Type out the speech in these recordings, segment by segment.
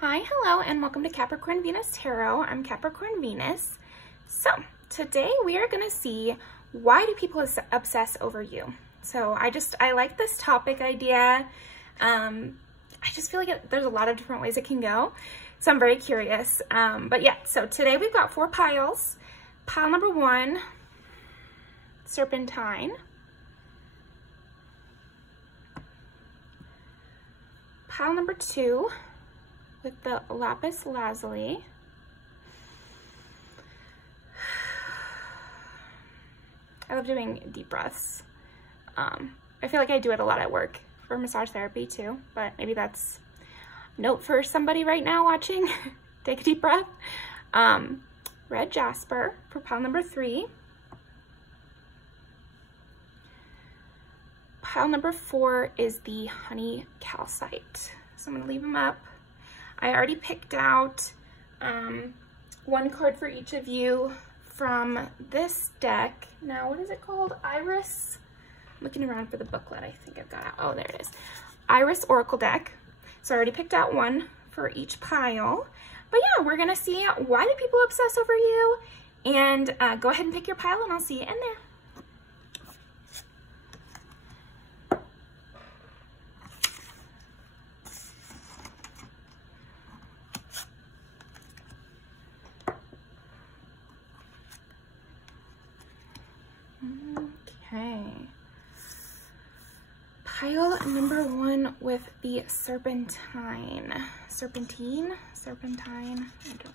Hi, hello, and welcome to Capricorn Venus Tarot. I'm Capricorn Venus. So today we are going to see, why do people obsess over you? So I like this topic idea. I just feel like there's a lot of different ways it can go. So I'm very curious. But yeah, so today we've got 4 piles. Pile number 1, Serpentine. Pile number 2, with the lapis lazuli. I love doing deep breaths. I feel like I do it a lot at work for massage therapy too, but maybe that's a note for somebody right now watching. Take a deep breath. Red jasper for pile number 3. Pile number 4 is the honey calcite. So I'm gonna leave them up. I already picked out 1 card for each of you from this deck. Now, what is it called? Iris? I'm looking around for the booklet. I think I've got it. Oh, there it is. Iris Oracle deck. So I already picked out 1 for each pile. But yeah, we're gonna see, why do people obsess over you? And go ahead and pick your pile and I'll see you in there. Okay, pile number 1 with the serpentine. Serpentine? Serpentine? I don't know.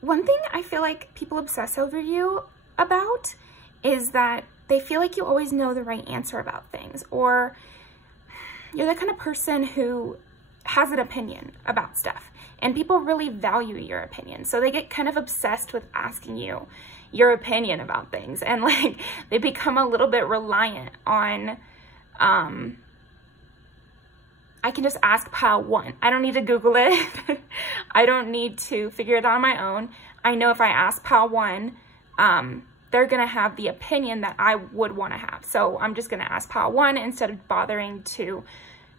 One thing I feel like people obsess over you about is that they feel like you always know the right answer about things, or you're the kind of person who has an opinion about stuff, and people really value your opinion, so they get kind of obsessed with asking you your opinion about things, and like they become a little bit reliant on I can just ask pile 1. I don't need to Google it. I don't need to figure it out on my own. I know if I ask pile 1, they're gonna have the opinion that I would want to have, so I'm just gonna ask pile 1 instead of bothering to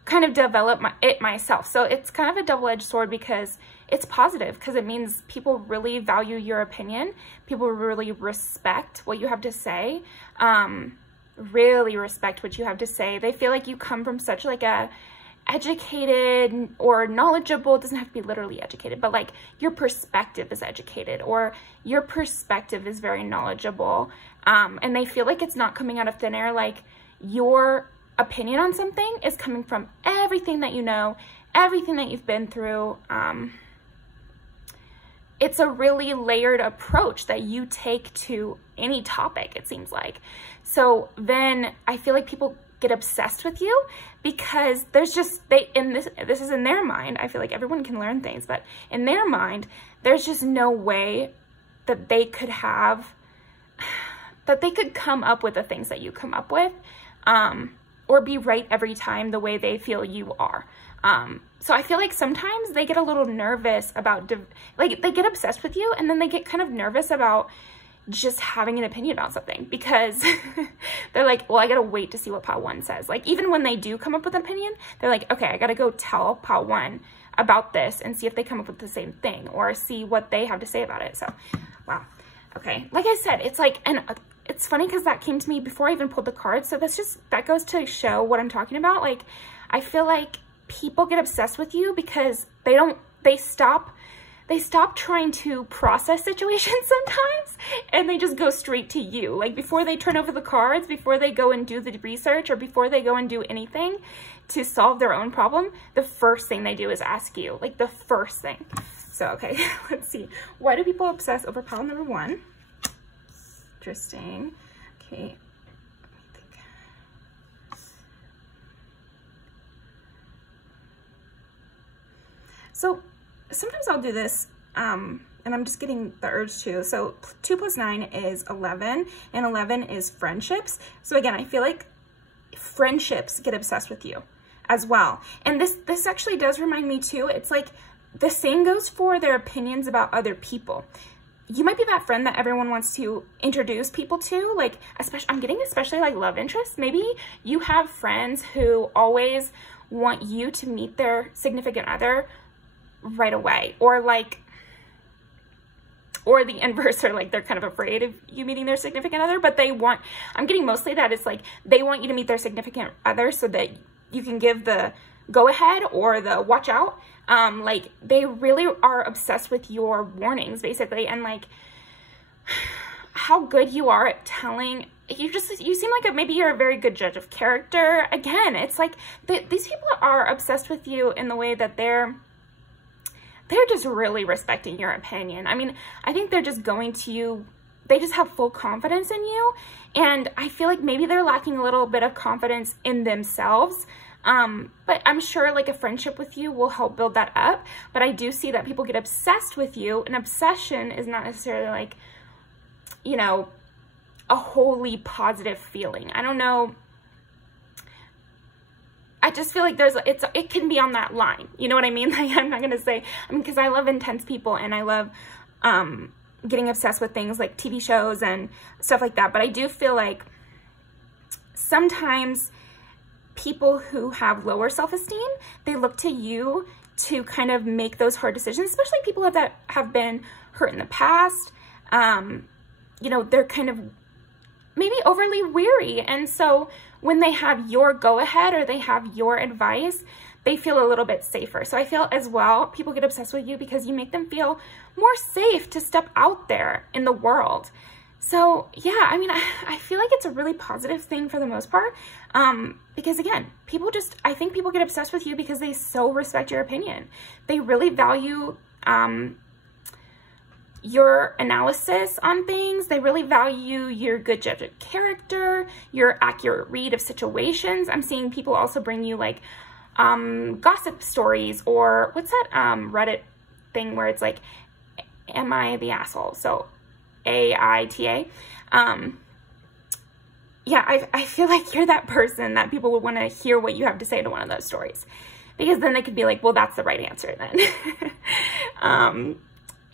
kind of develop it myself. So it's kind of a double-edged sword, because it's positive, because it means people really value your opinion. People really respect what you have to say, really respect what you have to say. They feel like you come from such like a educated or knowledgeable, it doesn't have to be literally educated, but like your perspective is educated, or your perspective is very knowledgeable. And they feel like it's not coming out of thin air, like your opinion on something is coming from everything that you know, everything that you've been through. It's a really layered approach that you take to any topic, it seems like. So then I feel like people get obsessed with you, because there's just, this is in their mind. I feel like everyone can learn things, but in their mind, there's just no way that they could come up with the things that you come up with, or be right every time the way they feel you are. So I feel like sometimes they get a little nervous about, like they get obsessed with you, and then they get kind of nervous about just having an opinion about something, because they're like, well, I gotta wait to see what pile 1 says. Like even when they do come up with an opinion, they're like, okay, I gotta go tell pile 1 about this and see if they come up with the same thing, or see what they have to say about it. So, wow. Okay, like I said, it's like, and it's funny because that came to me before I even pulled the cards. So that goes to show what I'm talking about. Like, I feel like people get obsessed with you because they stop trying to process situations sometimes, and they just go straight to you. Like before they turn over the cards, before they go and do the research, or before they go and do anything to solve their own problem, the first thing they do is ask you, like the first thing. So, okay, let's see. Why do people obsess over pile number 1? Interesting. Okay, let me think. So sometimes I'll do this, and I'm just getting the urge to. So 2 plus 9 is 11, and 11 is friendships. So again, I feel like friendships get obsessed with you as well. And this actually does remind me too, it's like the same goes for their opinions about other people. you might be that friend that everyone wants to introduce people to, like, I'm getting especially like love interests. Maybe you have friends who always want you to meet their significant other right away, or the inverse, or like they're kind of afraid of you meeting their significant other, but I'm getting mostly that it's like they want you to meet their significant other so that you can give the go ahead or the watch out. Like they really are obsessed with your warnings basically, and like how good you are at telling. You seem like maybe you're a very good judge of character. Again, it's like these people are obsessed with you in the way that they're just really respecting your opinion. I mean, I think they're just going to you, they just have full confidence in you. And I feel like maybe they're lacking a little bit of confidence in themselves. But I'm sure like a friendship with you will help build that up. But I do see that people get obsessed with you. An obsession is not necessarily like, you know, a wholly positive feeling. I don't know. I just feel like it can be on that line. You know what I mean? Like, I'm not going to say, I mean, because I love intense people and I love getting obsessed with things like TV shows and stuff like that. But I do feel like sometimes people who have lower self-esteem, they look to you to kind of make those hard decisions, especially people that have been hurt in the past. You know, they're kind of maybe overly weary. And so when they have your go-ahead or they have your advice, they feel a little bit safer. So I feel as well, people get obsessed with you because you make them feel more safe to step out there in the world. So yeah, I mean, I feel like it's a really positive thing for the most part. Because again, I think people get obsessed with you because they so respect your opinion. They really value, your analysis on things. They really value your good judge of character, your accurate read of situations. I'm seeing people also bring you like gossip stories, or what's that Reddit thing where it's like, am I the asshole? So AITA. Yeah, I feel like you're that person that people would want to hear what you have to say to one of those stories, because then they could be like, well, that's the right answer then.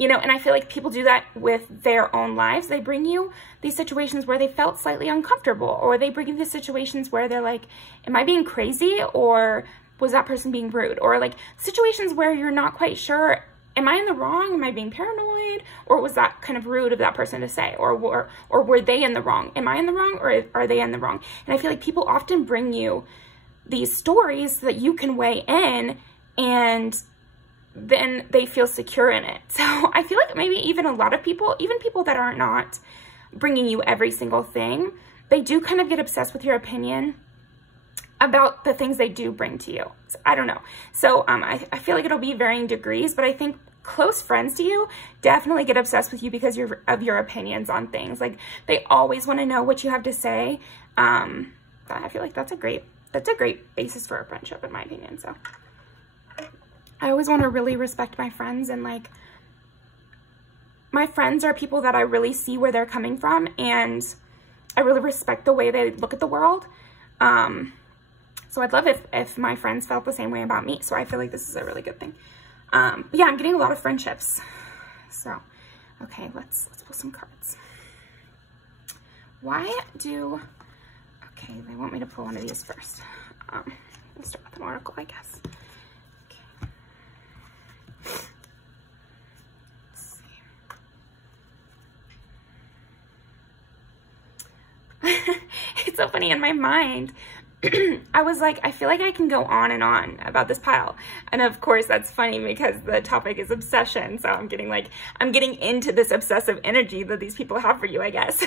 You know, and I feel like people do that with their own lives. They bring you these situations where they felt slightly uncomfortable, or they bring you these situations where they're like, am I being crazy, or was that person being rude? Or like situations where you're not quite sure, am I in the wrong? Am I being paranoid? Or was that kind of rude of that person to say? Or were they in the wrong? Am I in the wrong, or are they in the wrong? And I feel like people often bring you these stories so that you can weigh in, and then they feel secure in it. So I feel like maybe even a lot of people, even people that are not bringing you every single thing, they do kind of get obsessed with your opinion about the things they do bring to you. So, I don't know. So I feel like it'll be varying degrees, but I think close friends to you definitely get obsessed with you because of your opinions on things. Like they always want to know what you have to say. I feel like that's a great basis for a friendship, in my opinion. So I always want to really respect my friends, and like my friends are people that I really see where they're coming from, and I really respect the way they look at the world. So I'd love if my friends felt the same way about me. So I feel like this is a really good thing. But yeah, I'm getting a lot of friendships. So, okay, let's pull some cards. Okay, they want me to pull one of these first. We'll start with an oracle, I guess. It's so funny, in my mind, I was like, I feel like I can go on and on about this pile. And of course, that's funny because the topic is obsession. So I'm getting into this obsessive energy that these people have for you, I guess.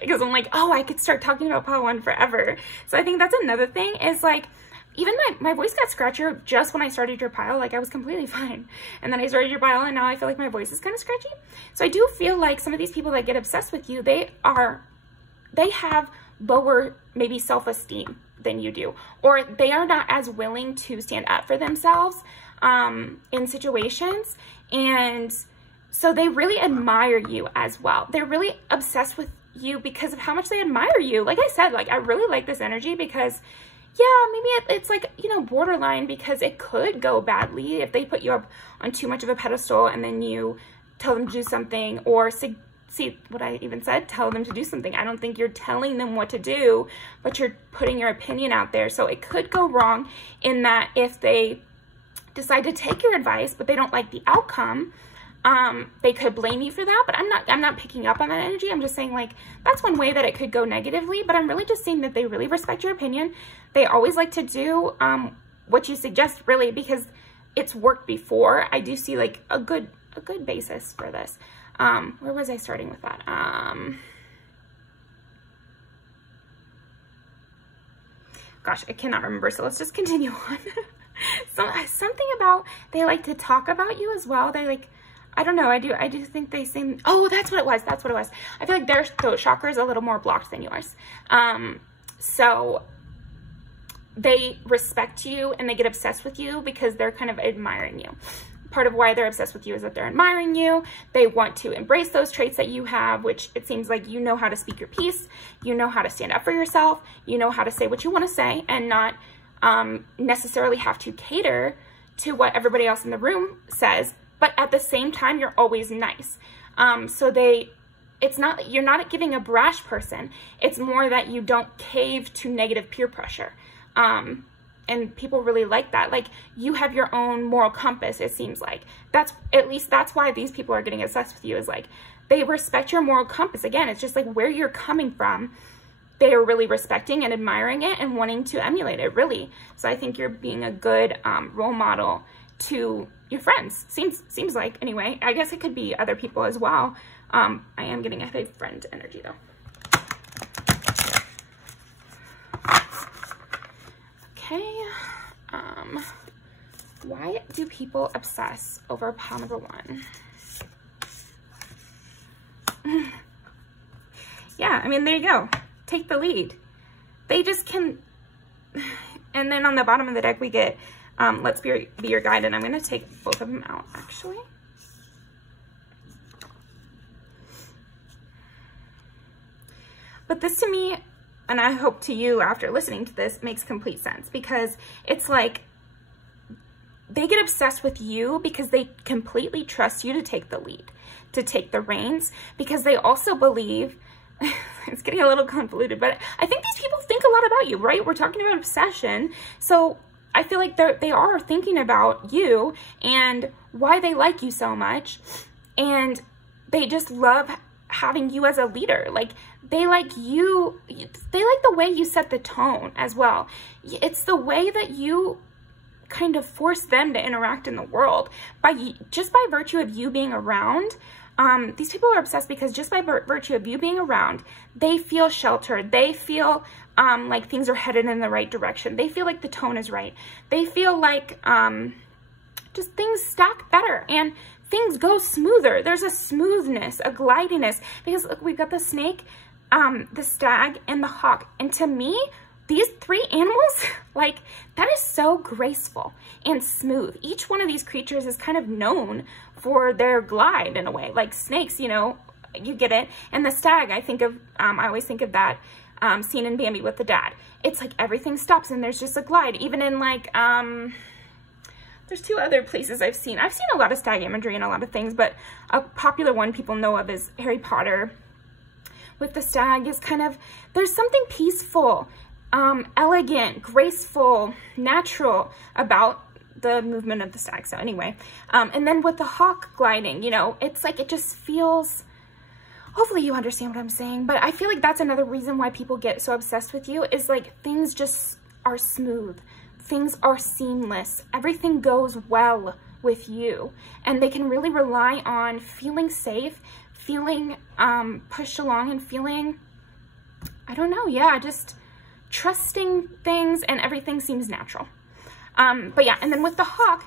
Because I'm like, oh, I could start talking about pile one forever. So I think that's another thing, is like, even my voice got scratchier just when I started your pile. Like I was completely fine. And then I started your pile, and now I feel like my voice is kind of scratchy. So I do feel like some of these people that get obsessed with you, they have lower maybe self-esteem than you do, or they are not as willing to stand up for themselves in situations, and so they really admire you as well. They're really obsessed with you because of how much they admire you. Like I said, like I really like this energy because, yeah, maybe it's like, you know, borderline, because it could go badly if they put you up on too much of a pedestal and then you tell them to do something, or see what I even said, tell them to do something. I don't think you're telling them what to do, but you're putting your opinion out there. So it could go wrong in that if they decide to take your advice, but they don't like the outcome, they could blame you for that. But I'm not picking up on that energy. I'm just saying, like, that's one way that it could go negatively, but I'm really just saying that they really respect your opinion. They always like to do what you suggest, really, because it's worked before. I do see like a good basis for this. Where was I starting with that? Gosh, I cannot remember. So let's just continue on. Something about, they like to talk about you as well. They like, I don't know. I do think they seem, oh, that's what it was. That's what it was. I feel like their throat chakra is a little more blocked than yours. So they respect you and they get obsessed with you because they're kind of admiring you. Part of why they're obsessed with you is that they're admiring you. They want to embrace those traits that you have, which it seems like you know how to speak your piece. You know how to stand up for yourself. You know how to say what you want to say and not necessarily have to cater to what everybody else in the room says. But at the same time, you're always nice. So it's not that you're not giving a brash person. It's more that you don't cave to negative peer pressure. And people really like that. Like, you have your own moral compass, it seems like. At least that's why these people are getting obsessed with you, is like, they respect your moral compass. Again, it's just like where you're coming from, they are really respecting and admiring it and wanting to emulate it, really. So I think you're being a good role model to your friends. Seems like, anyway. I guess it could be other people as well. I am getting a friend energy, though. Okay, why do people obsess over pile number 1? Yeah, I mean, there you go. Take the lead. They just can. And then on the bottom of the deck, we get, let's be your guide. And I'm going to take both of them out, actually. But this to me, and I hope to you after listening to this, makes complete sense, because it's like they get obsessed with you because they completely trust you to take the lead, to take the reins, because they also believe, it's getting a little convoluted, but I think these people think a lot about you, right? We're talking about obsession. So I feel like they are thinking about you and why they like you so much. And they just love having you as a leader. Like, they like you, they like the way you set the tone as well. It's the way that you kind of force them to interact in the world just by virtue of you being around. These people are obsessed because just by virtue of you being around, they feel sheltered. They feel like things are headed in the right direction. They feel like the tone is right. They feel like just things stack better and things go smoother. There's a smoothness, a glidiness, because look, we've got the snake, the stag, and the hawk. And to me, these 3 animals, like, that is so graceful and smooth. Each one of these creatures is kind of known for their glide in a way. Like snakes, you know, you get it. And the stag, I think of, I always think of that scene in Bambi with the dad. It's like everything stops and there's just a glide. Even in like, there's 2 other places I've seen a lot of stag imagery and a lot of things, but a popular one people know of is Harry Potter. With the stag is kind of, there's something peaceful, elegant, graceful, natural about the movement of the stag. So anyway, and then with the hawk gliding, you know, it's like, it just feels, hopefully you understand what I'm saying, but I feel like that's another reason why people get so obsessed with you, is like things just are smooth. Things are seamless. Everything goes well with you. And they can really rely on feeling safe, feeling pushed along, and feeling, I don't know, yeah, just trusting things, and everything seems natural. But yeah, and then with the hawk,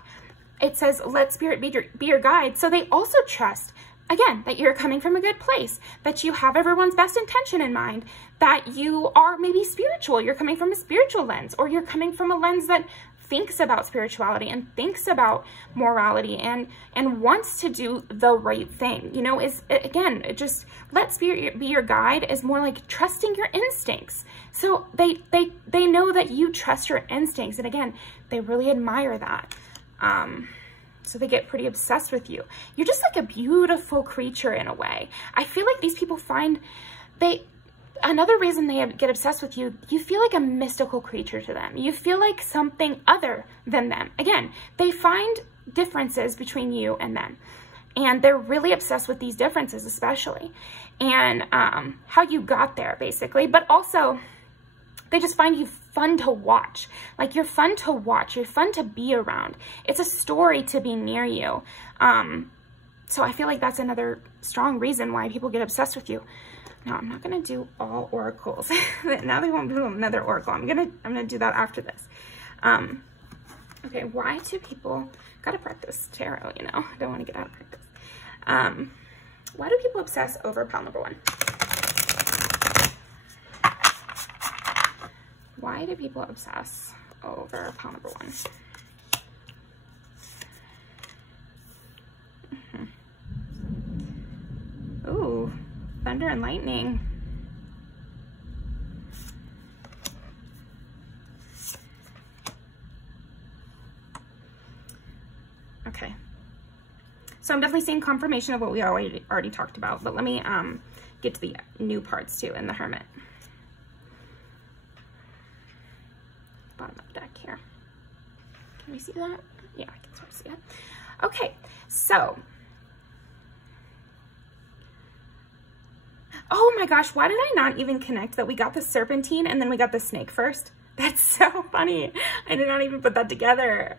it says, let spirit be your guide. So they also trust, again, that you're coming from a good place, that you have everyone's best intention in mind, that you are maybe spiritual, you're coming from a spiritual lens, or you're coming from a lens that thinks about spirituality and thinks about morality and wants to do the right thing. You know, is, again, it just, let spirit be your guide is more like trusting your instincts. So they know that you trust your instincts, and again, they really admire that. So they get pretty obsessed with you. You're just like a beautiful creature in a way. I feel like these people find another reason they get obsessed with you, you feel like a mystical creature to them. You feel like something other than them. Again, they find differences between you and them. And they're really obsessed with these differences, especially. And how you got there, basically. But also, they just find you fun to watch. Like, you're fun to watch. You're fun to be around. It's a story to be near you. So I feel like that's another strong reason why people get obsessed with you. Now, I'm not going to do all oracles. Now they won't do another oracle. I'm gonna do that after this. Okay, why do people... Gotta practice tarot, you know. I don't want to get out of practice. Why do people obsess over pile number 1? Why do people obsess over pile number 1? Ooh, thunder and lightning. Okay. So I'm definitely seeing confirmation of what we already talked about, but let me get to the new parts too in the Hermit. Bottom of the deck here. Can we see that? Yeah, I can sort of see it. Okay, so. Oh my gosh, why did I not even connect that we got the serpentine and then we got the snake first? That's so funny. I did not even put that together.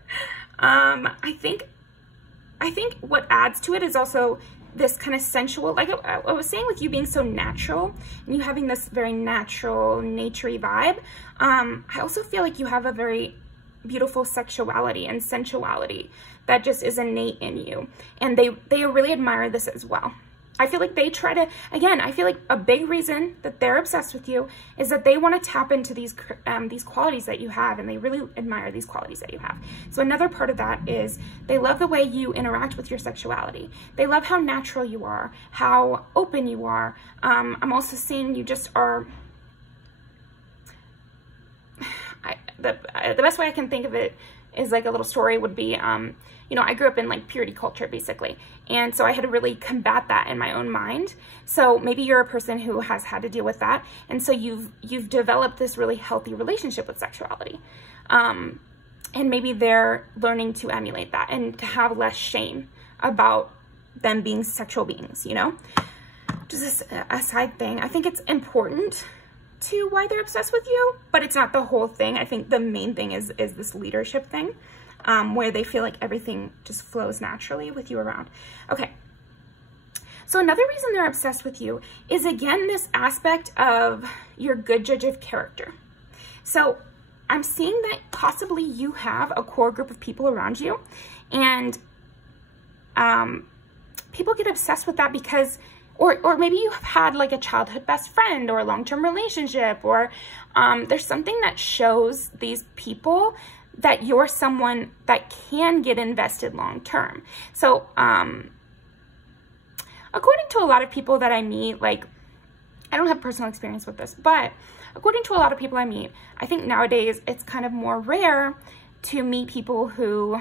I think what adds to it is also this kind of sensual, like I was saying with you being so natural and you having this very natural, naturey vibe. I also feel like you have a very beautiful sexuality and sensuality that just is innate in you. And they really admire this as well. I feel like they try to, again, I feel like a big reason that they're obsessed with you is that they want to tap into these qualities that you have, and they really admire these qualities that you have. So another part of that is they love the way you interact with your sexuality. They love how natural you are, how open you are. I'm also seeing you just are, the best way I can think of it is like a little story would be, you know, I grew up in like purity culture basically. And so I had to really combat that in my own mind. So maybe you're a person who has had to deal with that. And so you've developed this really healthy relationship with sexuality. And maybe they're learning to emulate that and to have less shame about them being sexual beings, you know? Just a side thing. I think it's important to why they're obsessed with you, but it's not the whole thing. I think the main thing is this leadership thing, where they feel like everything just flows naturally with you around. Okay. So another reason they're obsessed with you is, again, this aspect of your good judge of character. So I'm seeing that possibly you have a core group of people around you, and people get obsessed with that because or maybe you have had like a childhood best friend or a long-term relationship, or there's something that shows these people that you're someone that can get invested long-term. So according to a lot of people that I meet, like, I don't have personal experience with this, but according to a lot of people I meet, I think nowadays it's kind of more rare to meet people who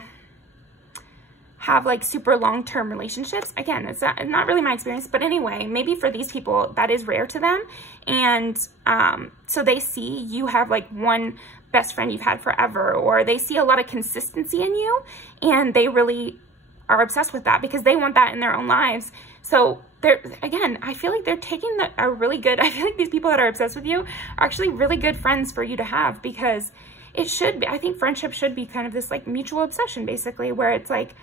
have like super long-term relationships. Again, it's not really my experience, but anyway, maybe for these people that is rare to them. And so they see you have like one best friend you've had forever, or they see a lot of consistency in you, and they really are obsessed with that because they want that in their own lives. So they're, again, I feel like they're taking a really good, I feel like these people that are obsessed with you are actually really good friends for you to have, because it should be, I think friendship should be kind of this like mutual obsession basically, where it's like,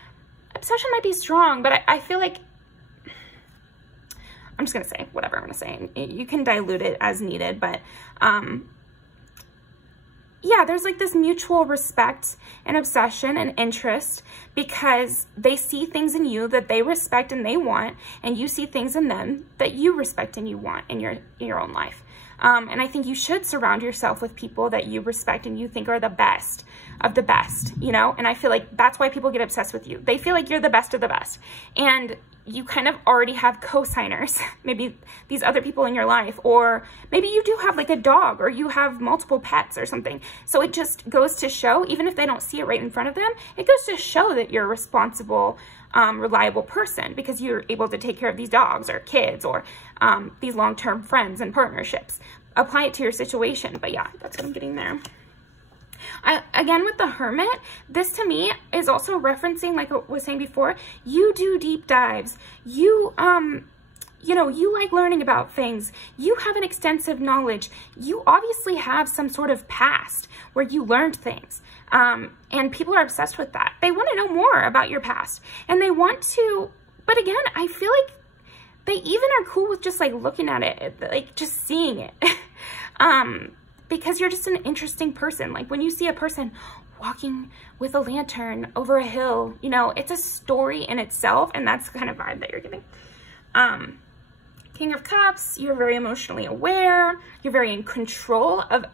obsession might be strong, but I feel like, I'm just going to say whatever I'm going to say. You can dilute it as needed, but yeah, there's like this mutual respect and obsession and interest, because they see things in you that they respect and they want, and you see things in them that you respect and you want in your own life. And I think you should surround yourself with people that you respect and you think are the best of the best, you know? And I feel like that's why people get obsessed with you. They feel like you're the best of the best. And you kind of already have co-signers, maybe these other people in your life, or maybe you do have like a dog, or you have multiple pets or something. So it just goes to show, even if they don't see it right in front of them, it goes to show that you're a responsible, reliable person, because you're able to take care of these dogs or kids, or these long-term friends and partnerships. Apply it to your situation. But yeah, that's what I'm getting there. Again, with the Hermit, this to me is also referencing, like I was saying before, you do deep dives. You know, you like learning about things. You have an extensive knowledge. You obviously have some sort of past where you learned things. And people are obsessed with that. They want to know more about your past, and they want to, but again, I feel like they even are cool with just like looking at it, like just seeing it. Because you're just an interesting person. Like when you see a person walking with a lantern over a hill, you know, it's a story in itself, and that's the kind of vibe that you're getting. King of Cups, you're very emotionally aware. You're very in control of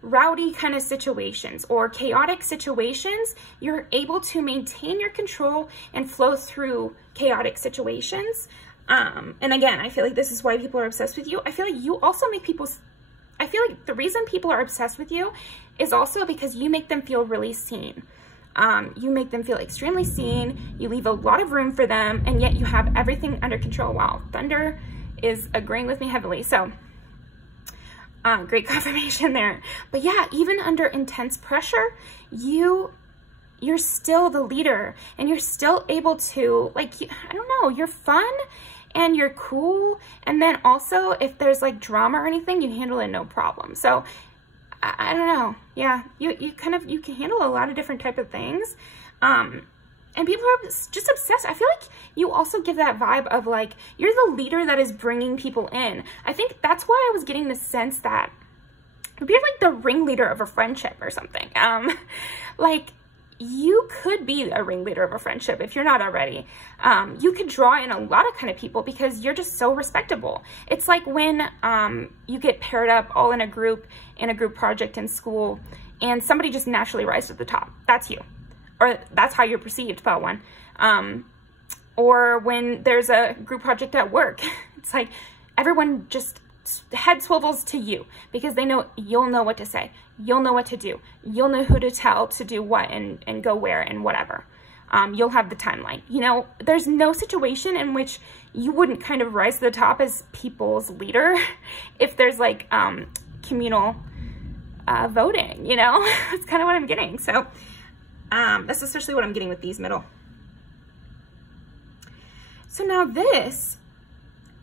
rowdy kind of situations or chaotic situations. You're able to maintain your control and flow through chaotic situations. And again, I feel like this is why people are obsessed with you. I feel like you also make people, I feel like the reason people are obsessed with you is also because you make them feel really seen. You make them feel extremely seen. You leave a lot of room for them, and yet you have everything under control. Wow, Thunder is agreeing with me heavily. So, great confirmation there. But yeah, even under intense pressure, you're still the leader, and you're still able to, like, I don't know, you're fun and you're cool. And then also if there's like drama or anything, you handle it no problem. So I don't know. Yeah, you can handle a lot of different type of things. And people are just obsessed. I feel like you also give that vibe of like, you're the leader that is bringing people in. I think that's why I was getting the sense that you're like the ringleader of a friendship or something. Like, you could be a ringleader of a friendship if you're not already. You could draw in a lot of kind of people because you're just so respectable. It's like when you get paired up all in a group project in school, and somebody just naturally rises to the top. That's you. Or that's how you're perceived, Pile 1. Or when there's a group project at work, it's like everyone just head swivels to you because they know you'll know what to say. You'll know what to do. You'll know who to tell to do what and go where and whatever. You'll have the timeline. You know, there's no situation in which you wouldn't kind of rise to the top as people's leader if there's like communal voting, you know? That's kind of what I'm getting. So that's especially what I'm getting with these middle. So now this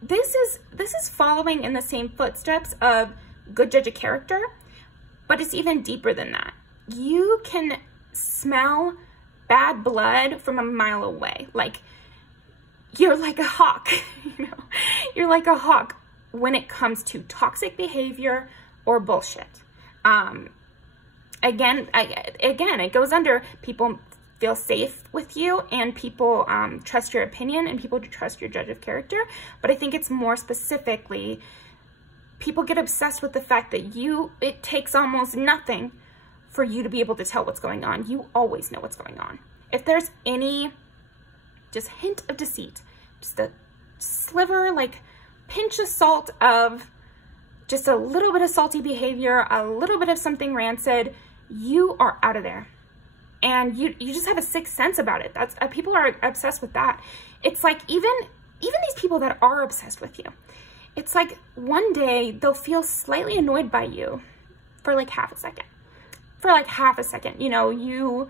is following in the same footsteps of good judge of character, but it's even deeper than that. You can smell bad blood from a mile away. Like, you're like a hawk, you know? You're like a hawk when it comes to toxic behavior or bullshit. Again, it goes under people feel safe with you, and people trust your opinion, and people trust your judge of character. But I think it's more specifically, people get obsessed with the fact that it takes almost nothing for you to be able to tell what's going on. You always know what's going on. If there's any just hint of deceit, just a sliver, like pinch of salt of just a little bit of salty behavior, a little bit of something rancid, you are out of there. And you just have a sixth sense about it. That's people are obsessed with that. It's like even these people that are obsessed with you, it's like one day they'll feel slightly annoyed by you for like half a second. For like half a second, you know, you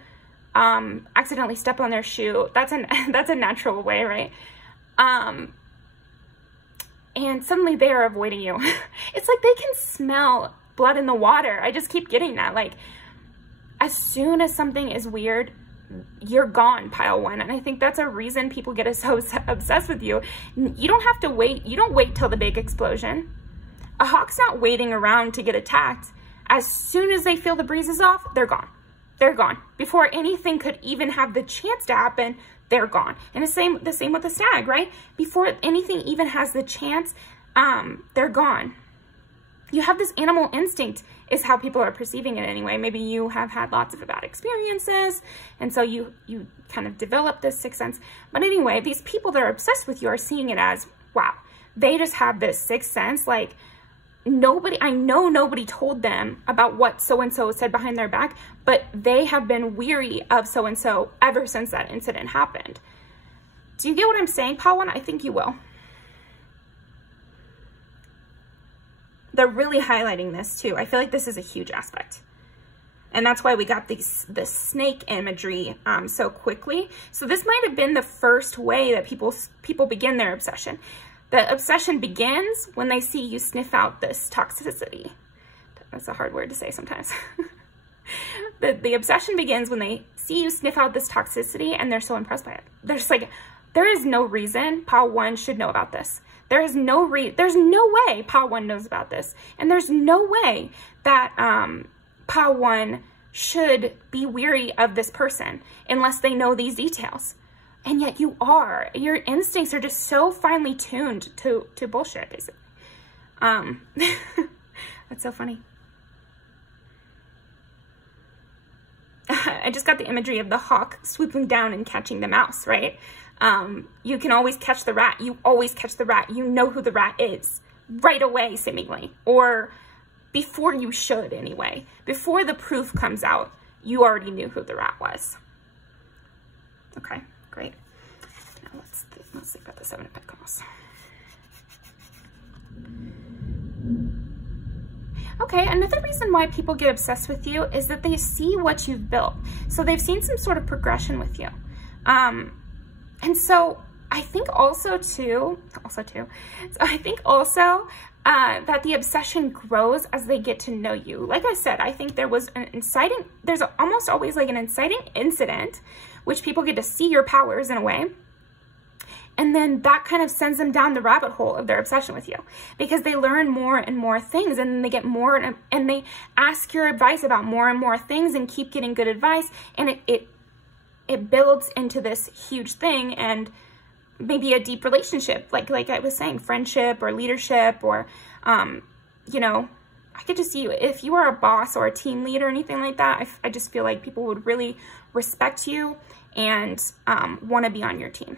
accidentally step on their shoe. That's a natural way, right? And suddenly they are avoiding you. It's like they can smell blood in the water. I just keep getting that. Like, as soon as something is weird, you're gone, Pile 1. And I think that's a reason people get so obsessed with you. You don't have to wait. You don't wait till the big explosion. A hawk's not waiting around to get attacked. As soon as they feel the breeze is off, they're gone. They're gone. Before anything could even have the chance to happen, they're gone. And the same with the stag, right? Before anything even has the chance, they're gone. you have this animal instinct, is how people are perceiving it anyway. Maybe you have had lots of bad experiences, and so you kind of develop this sixth sense. But anyway, these people that are obsessed with you are seeing it as, wow, they just have this sixth sense. Like, I know nobody told them about what so-and-so said behind their back, but they have been weary of so-and-so ever since that incident happened. Do you get what I'm saying, Pile 1? I think you will. They're really highlighting this too. I feel like this is a huge aspect. And that's why we got the snake imagery so quickly. So this might have been the first way that people begin their obsession. The obsession begins when they see you sniff out this toxicity. That's a hard word to say sometimes. The obsession begins when they see you sniff out this toxicity and they're so impressed by it. They're just like, there is no reason Pile 1 should know about this. There's no way Pile 1 knows about this. And there's no way that Pile 1 should be weary of this person unless they know these details. And yet you are. Your instincts are just so finely tuned to bullshit, basically. That's so funny. I just got the imagery of the hawk swooping down and catching the mouse, right? You can always catch the rat. You always catch the rat. You know who the rat is right away, seemingly. Or before you should, anyway. Before the proof comes out, you already knew who the rat was. Okay, great. Now let's think about the Seven of Pentacles. Okay, another reason why people get obsessed with you is that they see what you've built. So they've seen some sort of progression with you. And so I think also too, that the obsession grows as they get to know you. Like I said, I think there's almost always like an inciting incident, which people get to see your powers in a way. And then that kind of sends them down the rabbit hole of their obsession with you because they learn more and more things, and then they get more and they ask your advice about more and more things and keep getting good advice. And it builds into this huge thing and maybe a deep relationship, like I was saying, friendship or leadership or, you know, I could just see you, if you are a boss or a team lead or anything like that, I just feel like people would really respect you and want to be on your team.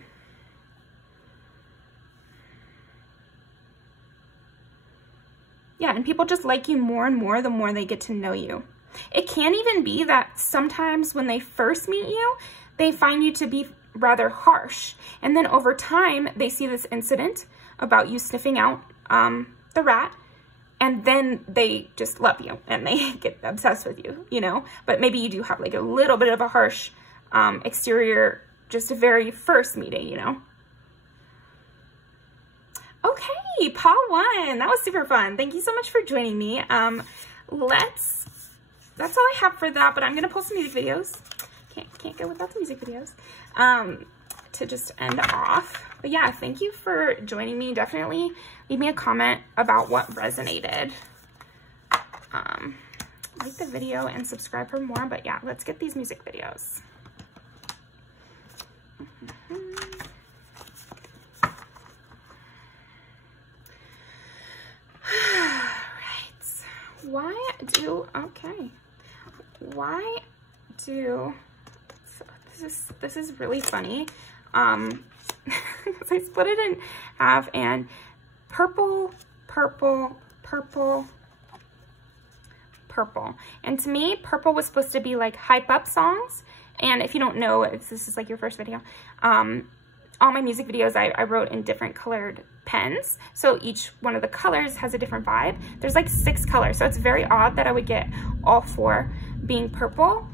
Yeah, and people just like you more and more the more they get to know you. It can even be that sometimes when they first meet you, they find you to be rather harsh. And then over time, they see this incident about you sniffing out the rat, and then they just love you and they get obsessed with you, you know? But maybe you do have like a little bit of a harsh exterior, just a very first meeting, you know? Okay, Pile 1, that was super fun. Thank you so much for joining me. That's all I have for that, but I'm gonna post some music videos. Can't go without the music videos to just end off. But yeah, thank you for joining me. Definitely leave me a comment about what resonated. Like the video and subscribe for more. But yeah, let's get these music videos. This is really funny. I split it in half, and purple, purple, purple, purple. And to me, purple was supposed to be like hype up songs. And if you don't know, if this is like your first video, all my music videos I wrote in different colored pens. So each one of the colors has a different vibe. There's like 6 colors. So it's very odd that I would get all 4 being purple.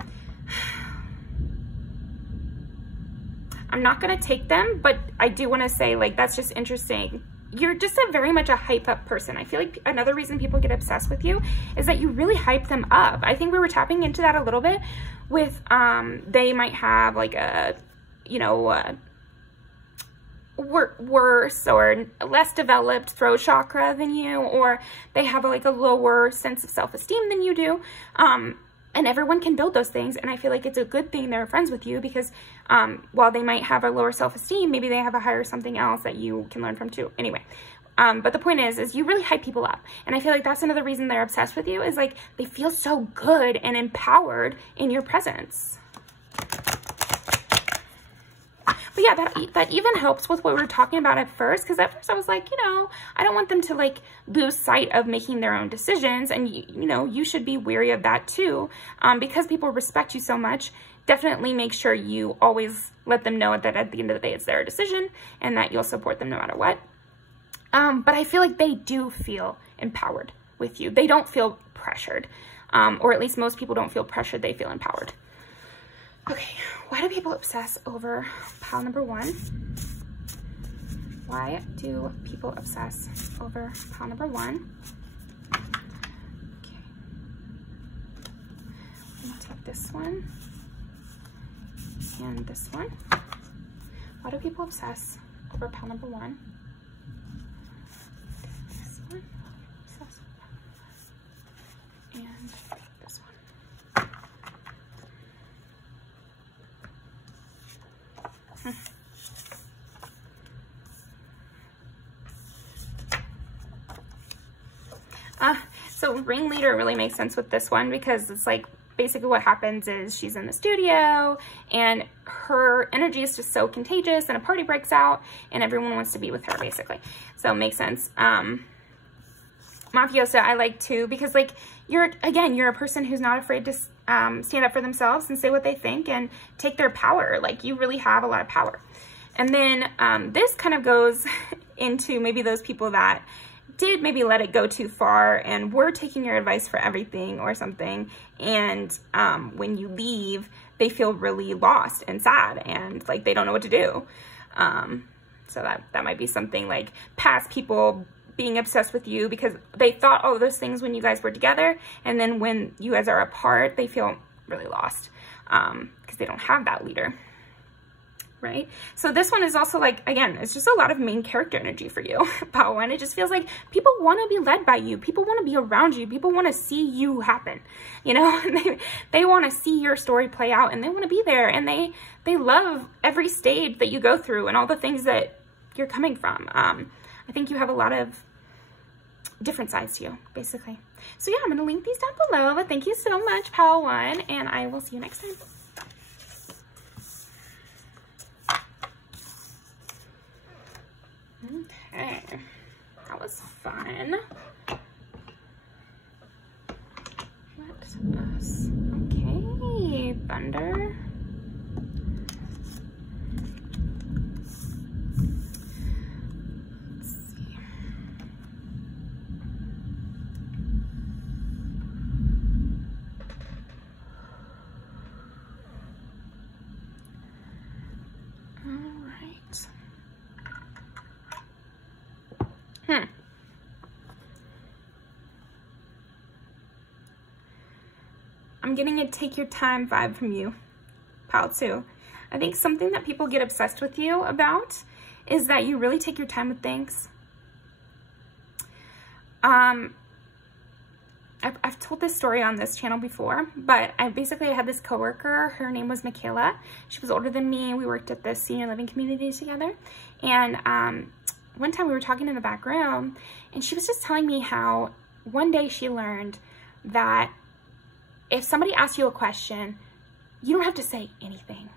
I'm not going to take them, but I do want to say, like, that's just interesting. You're just very much a hype up person. I feel like another reason people get obsessed with you is that you really hype them up. I think we were tapping into that a little bit with, they might have like a, you know, worse or less developed throat chakra than you, or they have like a lower sense of self-esteem than you do. And everyone can build those things. And I feel like it's a good thing they're friends with you because while they might have a lower self-esteem, maybe they have a higher something else that you can learn from too. Anyway, But the point is you really hype people up. And I feel like that's another reason they're obsessed with you, is like they feel so good and empowered in your presence. But yeah, that even helps with what we were talking about at first, because at first I was like, you know, I don't want them to like lose sight of making their own decisions. And you know, you should be wary of that too, because people respect you so much. Definitely make sure you always let them know that at the end of the day, it's their decision and that you'll support them no matter what. But I feel like they do feel empowered with you. They don't feel pressured, or at least most people don't feel pressured. They feel empowered. Okay, why do people obsess over pile number 1? Why do people obsess over pile number 1? Okay, I'm gonna take this one and this one. Why do people obsess over pile number 1? This one, obsess and this one. So ringleader really makes sense with this one, because it's like basically what happens is she's in the studio and her energy is just so contagious and a party breaks out and everyone wants to be with her basically. So it makes sense. Mafiosa I like too, because like you're a person who's not afraid to stand up for themselves and say what they think and take their power. Like you really have a lot of power. And then this kind of goes into maybe those people that did maybe let it go too far and were taking your advice for everything or something. And when you leave, they feel really lost and sad and like they don't know what to do. So that might be something like past people being obsessed with you because they thought all those things when you guys were together. And then when you guys are apart, they feel really lost because they don't have that leader. Right? So this one is also like, again, it's just a lot of main character energy for you, Pile 1. It just feels like people want to be led by you. People want to be around you. People want to see you happen, you know, they want to see your story play out and they want to be there. And they love every stage that you go through and all the things that you're coming from. I think you have a lot of different sides to you, basically. So yeah, I'm going to link these down below, but thank you so much, Pile 1, and I will see you next time. Okay, that was fun. Let us, okay, thunder. Let's see. All right. I'm getting a take your time vibe from you, Pile 2. I think something that people get obsessed with you about is that you really take your time with things. I've told this story on this channel before, but I had this coworker. Her name was Michaela. She was older than me. We worked at this senior living community together. And one time we were talking in the back room, and she was just telling me how one day she learned that if somebody asks you a question, you don't have to say anything.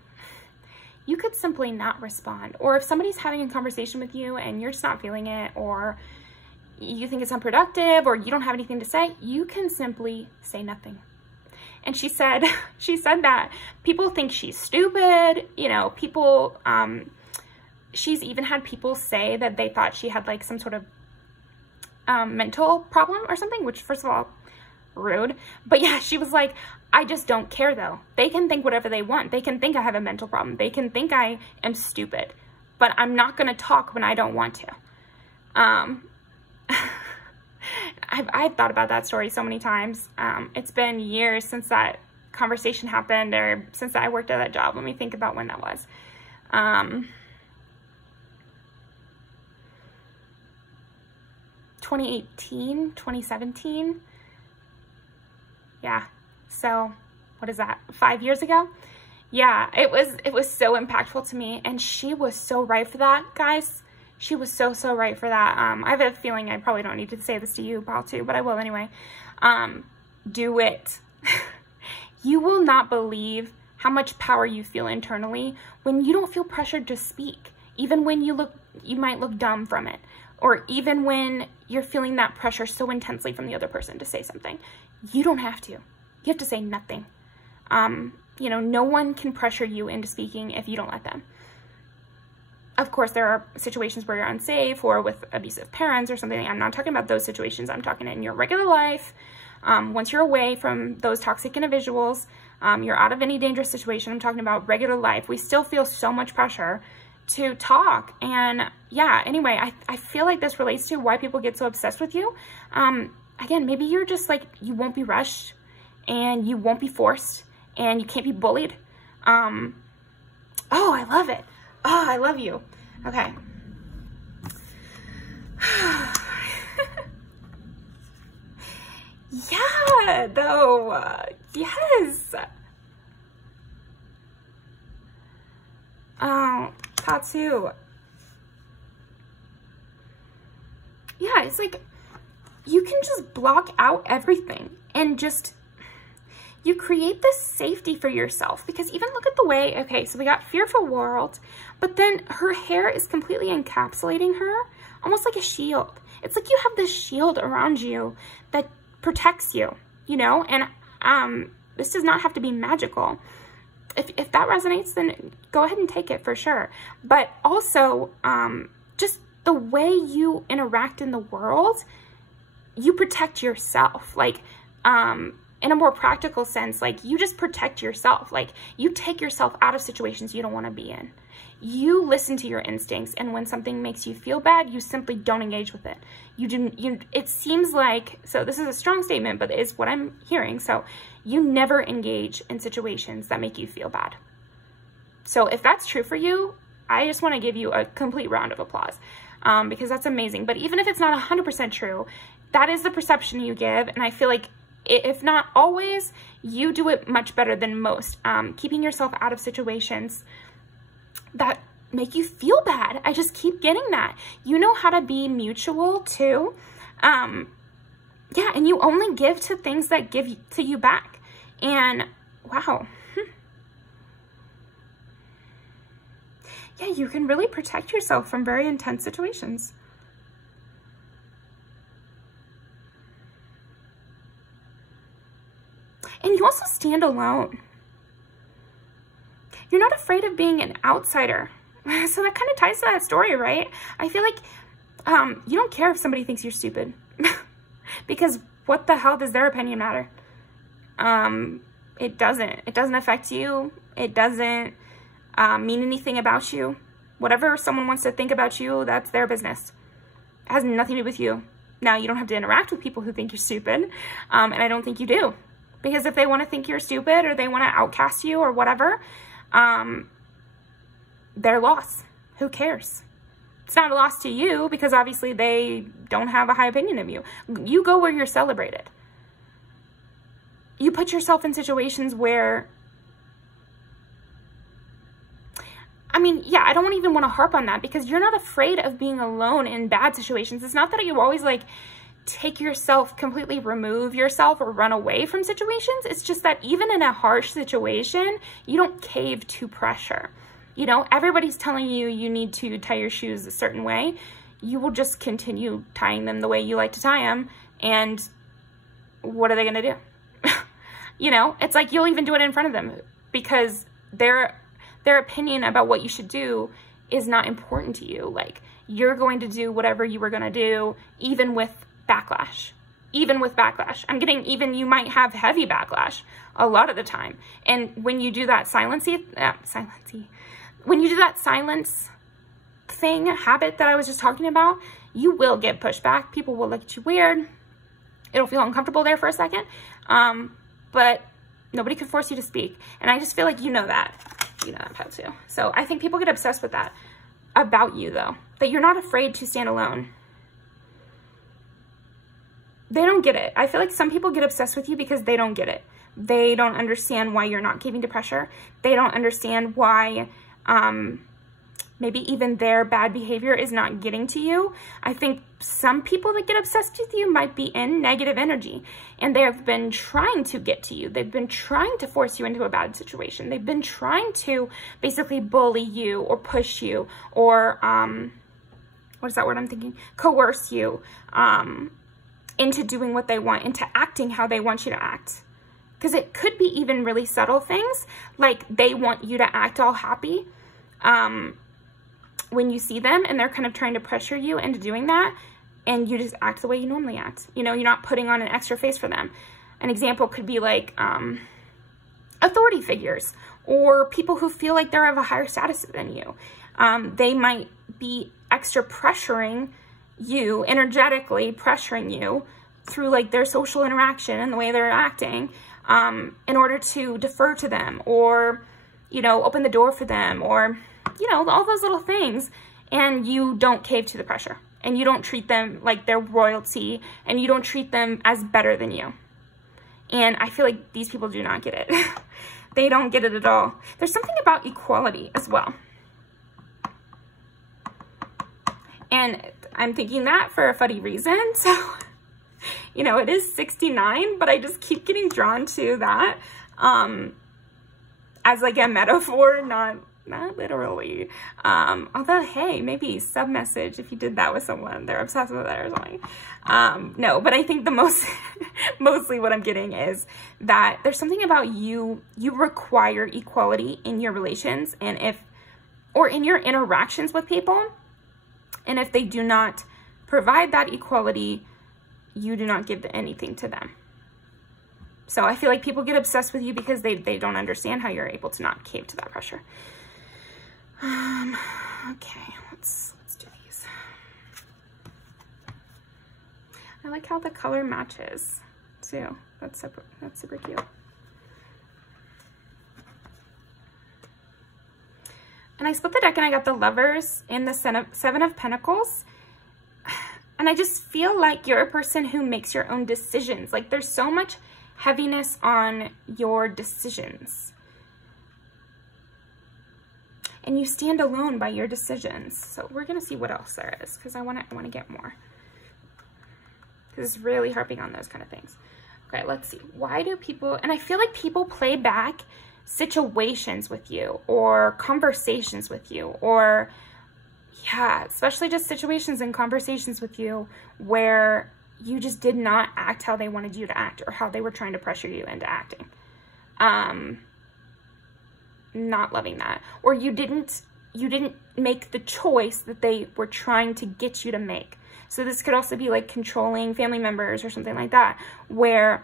You could simply not respond. Or if somebody's having a conversation with you and you're just not feeling it, or you think it's unproductive, or you don't have anything to say, you can simply say nothing. And she said that people think she's stupid, you know, people, she's even had people say that they thought she had like some sort of mental problem or something, which first of all, rude. But yeah, she was like, I just don't care though. They can think whatever they want. They can think I have a mental problem. They can think I am stupid, but I'm not going to talk when I don't want to. I've thought about that story so many times. It's been years since that conversation happened, or since I worked at that job. Let me think about when that was. 2018, 2017. Yeah, so what is that, 5 years ago? Yeah, it was so impactful to me, and she was so right for that, guys. She was so, so right for that. I have a feeling I probably don't need to say this to you, Paul, too, but I will anyway. Do it. You will not believe how much power you feel internally when you don't feel pressured to speak, even when you might look dumb from it, or even when you're feeling that pressure so intensely from the other person to say something. You don't have to. You have to say nothing. You know, no one can pressure you into speaking if you don't let them. Of course, there are situations where you're unsafe or with abusive parents or something. I'm not talking about those situations. I'm talking in your regular life. Once you're away from those toxic individuals, you're out of any dangerous situation. I'm talking about regular life. We still feel so much pressure to talk. And yeah, anyway, I feel like this relates to why people get so obsessed with you. Again, maybe you're just like, you won't be rushed and you won't be forced and you can't be bullied. Oh, I love it. Oh, I love you. Okay. Yeah, though. Yes. Oh, Tatsu. Yeah, it's like, you can just block out everything and just, you create this safety for yourself. Because even look at the way, okay, so we got fearful world, but then her hair is completely encapsulating her, almost like a shield. It's like you have this shield around you that protects you, you know? And this does not have to be magical. If that resonates, then go ahead and take it for sure. But also, just the way you interact in the world, you protect yourself. Like, in a more practical sense, like, you just protect yourself. Like, you take yourself out of situations you don't want to be in. You listen to your instincts, and when something makes you feel bad, you simply don't engage with it. It seems like, so this is a strong statement, but it's what I'm hearing. So you never engage in situations that make you feel bad. So if that's true for you, I just want to give you a complete round of applause, because that's amazing. But even if it's not 100% true, that is the perception you give. And I feel like, if not always, you do it much better than most. Keeping yourself out of situations that make you feel bad. I just keep getting that. You know how to be mutual too. Yeah, and you only give to things that give to you back. And wow. Yeah, you can really protect yourself from very intense situations. And you also stand alone. You're not afraid of being an outsider. So that kind of ties to that story, right? I feel like you don't care if somebody thinks you're stupid. Because what the hell does their opinion matter? It doesn't. It doesn't affect you. It doesn't mean anything about you. Whatever someone wants to think about you, that's their business. It has nothing to do with you. Now, you don't have to interact with people who think you're stupid. And I don't think you do. Because if they want to think you're stupid or they want to outcast you or whatever, their loss. Who cares? It's not a loss to you because obviously they don't have a high opinion of you. You go where you're celebrated. You put yourself in situations where, I mean, yeah, I don't even want to harp on that because you're not afraid of being alone in bad situations. It's not that you always like take yourself, completely remove yourself or run away from situations. It's just that even in a harsh situation, you don't cave to pressure. You know, everybody's telling you you need to tie your shoes a certain way. You will just continue tying them the way you like to tie them. And what are they going to do? You know, it's like you'll even do it in front of them because their opinion about what you should do is not important to you. Like, you're going to do whatever you were going to do, even with backlash. Even with backlash. I'm getting, even you might have heavy backlash a lot of the time. And when you do that when you do that silence habit that I was just talking about, you will get pushback. People will look at you weird. It'll feel uncomfortable there for a second. But nobody can force you to speak. And I just feel like you know that. You know that part too. So I think people get obsessed with that about you though. That you're not afraid to stand alone. They don't get it. I feel like some people get obsessed with you because they don't get it. They don't understand why you're not caving to pressure. They don't understand why maybe even their bad behavior is not getting to you. I think some people that get obsessed with you might be in negative energy, and they have been trying to get to you. They've been trying to force you into a bad situation. They've been trying to basically bully you or push you or, what is that word I'm thinking? Coerce you into doing what they want, into acting how they want you to act. Because it could be even really subtle things, like they want you to act all happy when you see them, and they're kind of trying to pressure you into doing that, and you just act the way you normally act. You know, you're not putting on an extra face for them. An example could be like authority figures or people who feel like they're of a higher status than you. They might be extra pressuring you, energetically pressuring you through like their social interaction and the way they're acting in order to defer to them or, you know, open the door for them or, you know, all those little things. And you don't cave to the pressure, and you don't treat them like they're royalty, and you don't treat them as better than you. And I feel like these people do not get it. They don't get it at all. There's something about equality as well. And I'm thinking that for a funny reason. So, you know, it is 69, but I just keep getting drawn to that as like a metaphor, not literally. Although, hey, maybe sub-message if you did that with someone, they're obsessed with it or something. No, but I think the mostly what I'm getting is that there's something about you require equality in your relations and or in your interactions with people. And if they do not provide that equality, you do not give anything to them. So I feel like people get obsessed with you because they don't understand how you're able to not cave to that pressure. Okay, let's do these. I like how the color matches too. That's super cute. And I split the deck and I got the Lovers and the Seven of Pentacles. And I just feel like you're a person who makes your own decisions. Like there's so much heaviness on your decisions. And you stand alone by your decisions. So we're going to see what else there is, because I want to get more. Because it's really harping on those kind of things. Okay, let's see. Why do people, and I feel like people play back situations with you or conversations with you, or yeah, especially just situations and conversations with you where you just did not act how they wanted you to act or how they were trying to pressure you into acting. Not loving that. Or you didn't make the choice that they were trying to get you to make. So this could also be like controlling family members or something like that, where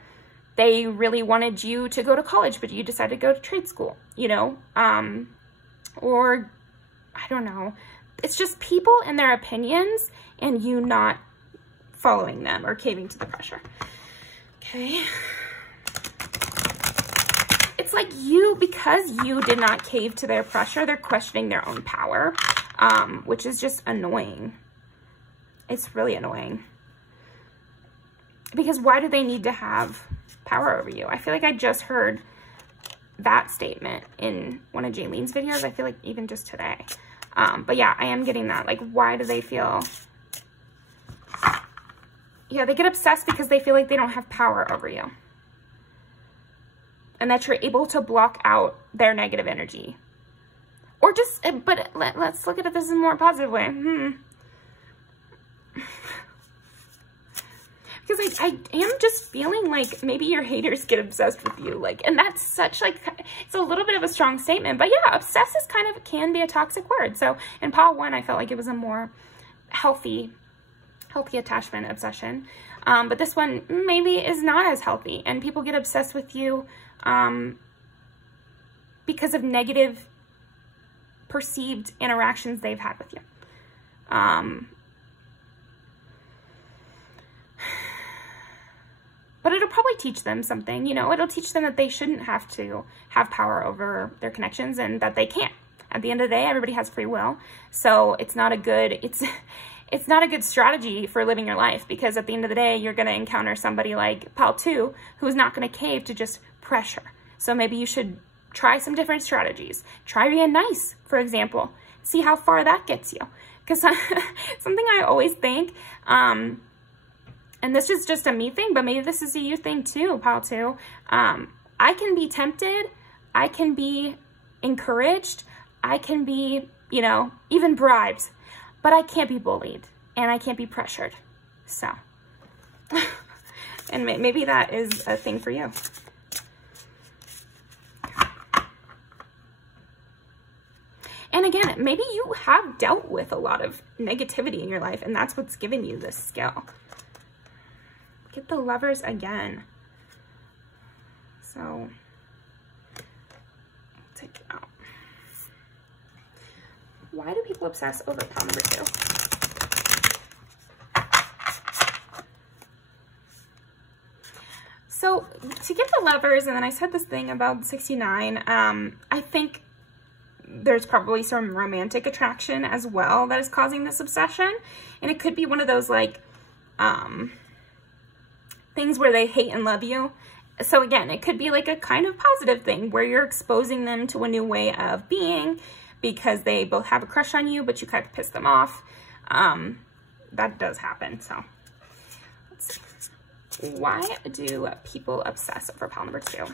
they really wanted you to go to college, but you decided to go to trade school, you know? Or I don't know. It's just people and their opinions and you not following them or caving to the pressure. Okay. It's like because you did not cave to their pressure, they're questioning their own power, which is just annoying. It's really annoying. Because why do they need to have power over you? I feel like I just heard that statement in one of Jaylene's videos. I feel like even just today. But yeah, I am getting that. Like, why do they feel... Yeah, they get obsessed because they feel like they don't have power over you. And that you're able to block out their negative energy. Or just, but let's look at it this in a more positive way. Because I am just feeling like maybe your haters get obsessed with you. Like, and that's such like, it's a little bit of a strong statement. But yeah, obsess is kind of, can be a toxic word. So in pile 1, I felt like it was a more healthy attachment, obsession. But this one maybe is not as healthy. And people get obsessed with you because of negative perceived interactions they've had with you. But it'll probably teach them something, you know, it'll teach them that they shouldn't have to have power over their connections and that they can't. At the end of the day, everybody has free will. So it's not a good, it's not a good strategy for living your life, because at the end of the day, you're going to encounter somebody like pile 2 who's not going to cave to just pressure. So maybe you should try some different strategies. Try being nice, for example. see how far that gets you. Because something I always think, and this is just a me thing, but maybe this is a you thing too, pile two. I can be tempted, I can be encouraged, I can be, you know, even bribed, but I can't be bullied and I can't be pressured. So, and maybe that is a thing for you. And again, maybe you have dealt with a lot of negativity in your life and that's what's giving you this skill. Get the Lovers again. So, take it out. Why do people obsess over pile number 2? So, to get the Lovers, and then I said this thing about 69, I think there's probably some romantic attraction as well that is causing this obsession. And it could be one of those, like, things where they hate and love you. So again, it could be like a kind of positive thing where you're exposing them to a new way of being because they both have a crush on you, but you kind of piss them off. That does happen. So let's see. Why do people obsess over pile number 2?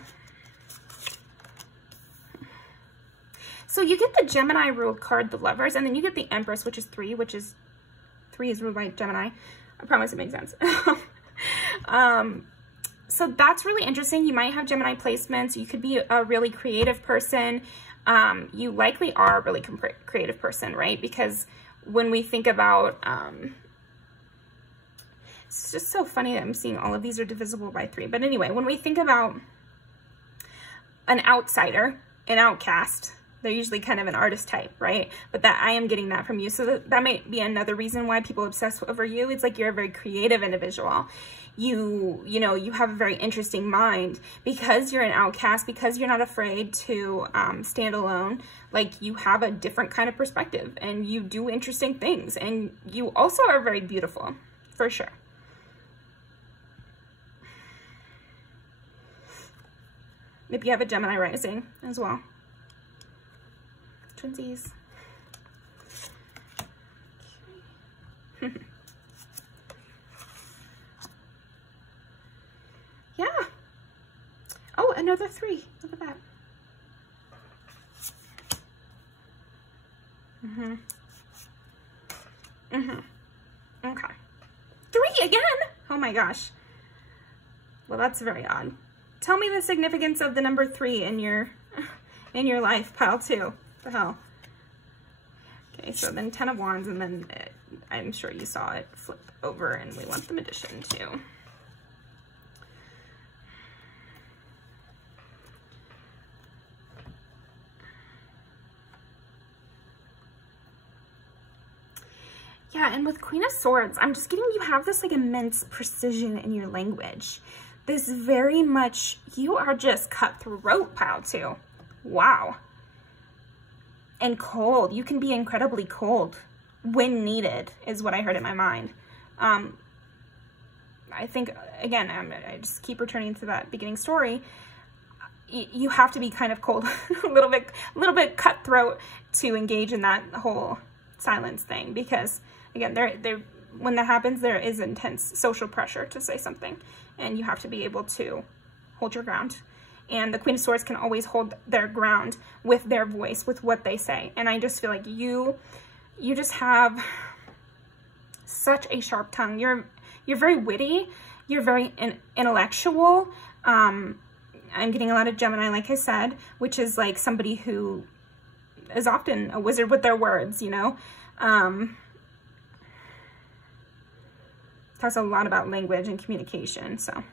So you get the Gemini ruled card, the Lovers, and then you get the Empress, which is 3, which is 3 is ruled by Gemini. I promise it makes sense. So that's really interesting. You might have Gemini placements. You could be a really creative person. You likely are a really creative person, right? Because when we think about, it's just so funny that I'm seeing all of these are divisible by 3. But anyway, when we think about an outsider, an outcast, they're usually kind of an artist type, right? But that I am getting that from you. So that might be another reason why people obsess over you. It's like you're a very creative individual. You know, you have a very interesting mind because you're an outcast, because you're not afraid to stand alone. Like you have a different kind of perspective and you do interesting things. And you also are very beautiful, for sure. Maybe you have a Gemini rising as well. Twinsies. Yeah. Oh, another 3. Look at that. Okay. 3 again? Oh my gosh. Well, that's very odd. Tell me the significance of the number 3 in your life, pile 2. The hell. Okay, so then 10 of Wands, and then I'm sure you saw it flip over, and we want the Magician too. Yeah, and with Queen of Swords, I'm just getting you have this like immense precision in your language. This very much, you are just cutthroat, pile 2. Wow. And cold. You can be incredibly cold when needed, is what I heard in my mind. I think, again, I just keep returning to that beginning story. You have to be kind of cold, a little bit cutthroat to engage in that whole silence thing. Because, again, when that happens, there is intense social pressure to say something. And you have to be able to hold your ground. And the Queen of Swords can always hold their ground with their voice, with what they say. And I just feel like you just have such a sharp tongue. You're very witty. You're very intellectual. I'm getting a lot of Gemini, like I said, which is like somebody who is often a wizard with their words, you know. Talks a lot about language and communication, so.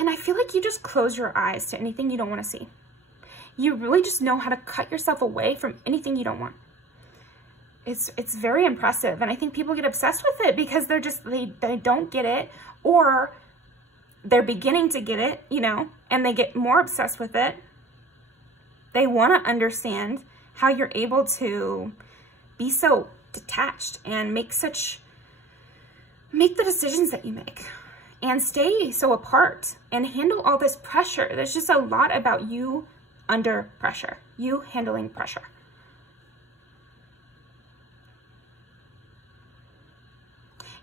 And I feel like you just close your eyes to anything you don't want to see. You really just know how to cut yourself away from anything you don't want. It's very impressive. And I think people get obsessed with it because they're just, they don't get it, or they're beginning to get it, you know, and they get more obsessed with it. They want to understand how you're able to be so detached and make the decisions that you make. and stay so apart and handle all this pressure. There's just a lot about you under pressure, you handling pressure.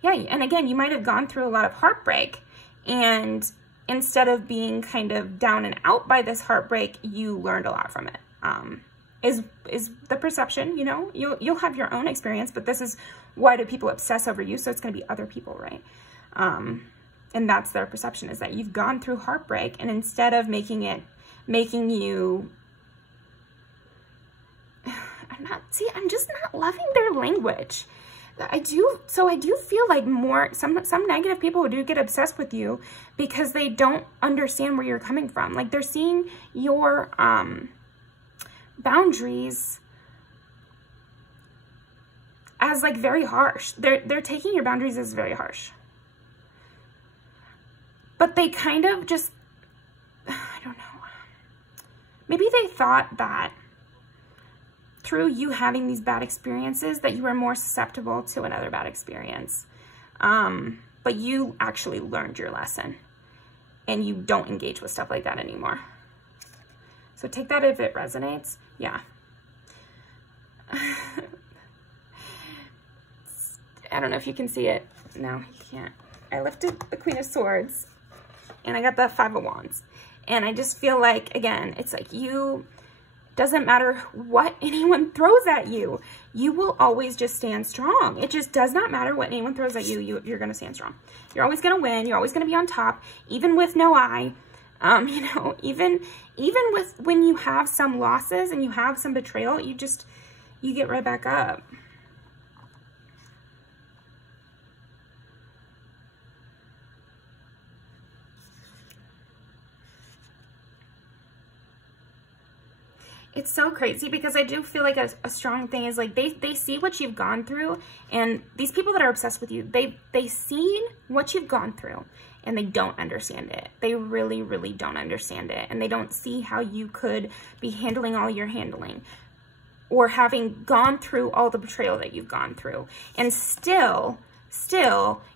Yeah, and again, you might have gone through a lot of heartbreak, and instead of being kind of down and out by this heartbreak, you learned a lot from it. Is the perception, you know? You'll have your own experience, but this is why do people obsess over you? So it's going to be other people, right? And that's their perception, is that you've gone through heartbreak, and instead of making you, I'm just not loving their language. I do feel like some negative people do get obsessed with you because they don't understand where you're coming from. Like, they're seeing your boundaries as like very harsh. They're taking your boundaries as very harsh. But they kind of just, I don't know. Maybe they thought that through you having these bad experiences that you were more susceptible to another bad experience. But you actually learned your lesson, and you don't engage with stuff like that anymore. So take that if it resonates. Yeah. I don't know if you can see it. No, you can't. I lifted the Queen of Swords, and I got the Five of Wands. And I just feel like, again, it's like doesn't matter what anyone throws at you, you will always just stand strong. It just does not matter what anyone throws at you, you're going to stand strong. You're always going to win. You're always going to be on top, even with no eye. You know, even with when you have some losses and you have some betrayal, you get right back up. It's so crazy because I do feel like a strong thing is like they see what you've gone through, and these people that are obsessed with you, they seen what you've gone through, and they don't understand it. They really, really don't understand it, and they don't see how you could be handling all you're handling, or having gone through all the betrayal that you've gone through, and still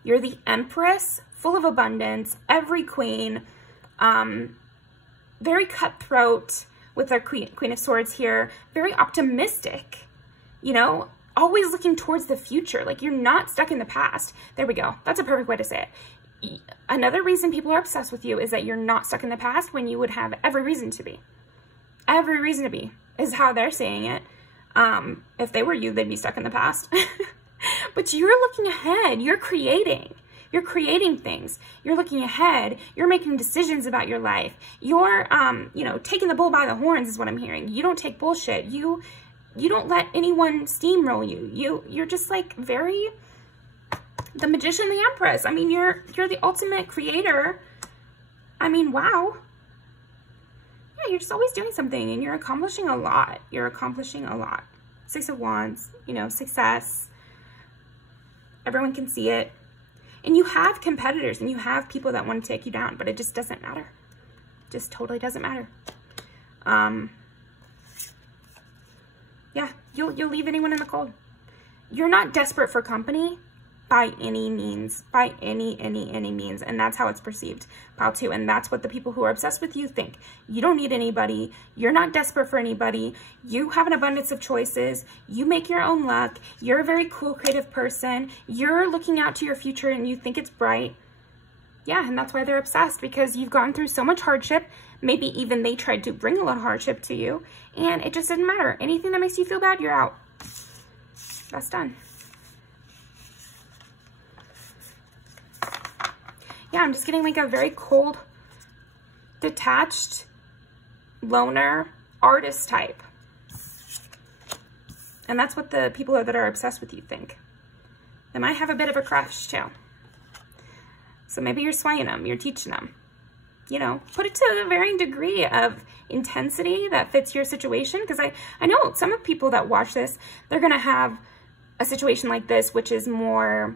you're the Empress, full of abundance, every queen, very cutthroat. With our Queen of Swords here, very optimistic, you know, always looking towards the future. Like, you're not stuck in the past. There we go. That's a perfect way to say it. Another reason people are obsessed with you is that you're not stuck in the past when you would have every reason to be. Every reason to be is how they're saying it. If they were you, they'd be stuck in the past. But you're looking ahead. You're creating. You're creating things. You're looking ahead. You're making decisions about your life. You're, you know, taking the bull by the horns is what I'm hearing. You don't take bullshit. You don't let anyone steamroll you. You're just like very the magician, the Empress. I mean, you're the ultimate creator. I mean, wow. Yeah, you're just always doing something, and you're accomplishing a lot. You're accomplishing a lot. Six of Wands, you know, success. Everyone can see it. And you have competitors, and you have people that want to take you down, but it just doesn't matter. It just totally doesn't matter. Yeah, you'll leave anyone in the cold. You're not desperate for company by any means, by any means, and that's how it's perceived, pile 2, and that's what the people who are obsessed with you think. You don't need anybody. You're not desperate for anybody. You have an abundance of choices. You make your own luck. You're a very cool, creative person. You're looking out to your future, and you think it's bright. Yeah, and that's why they're obsessed, because you've gone through so much hardship. Maybe even they tried to bring a lot of hardship to you, and it just didn't matter. Anything that makes you feel bad, you're out. That's done. Yeah, I'm just getting like a very cold, detached, loner, artist type. And that's what the people that are obsessed with you think. They might have a bit of a crush too. So maybe you're swaying them, you're teaching them. You know, put it to a varying degree of intensity that fits your situation. Because I know some of people that watch this, they're going to have a situation like this, which is more...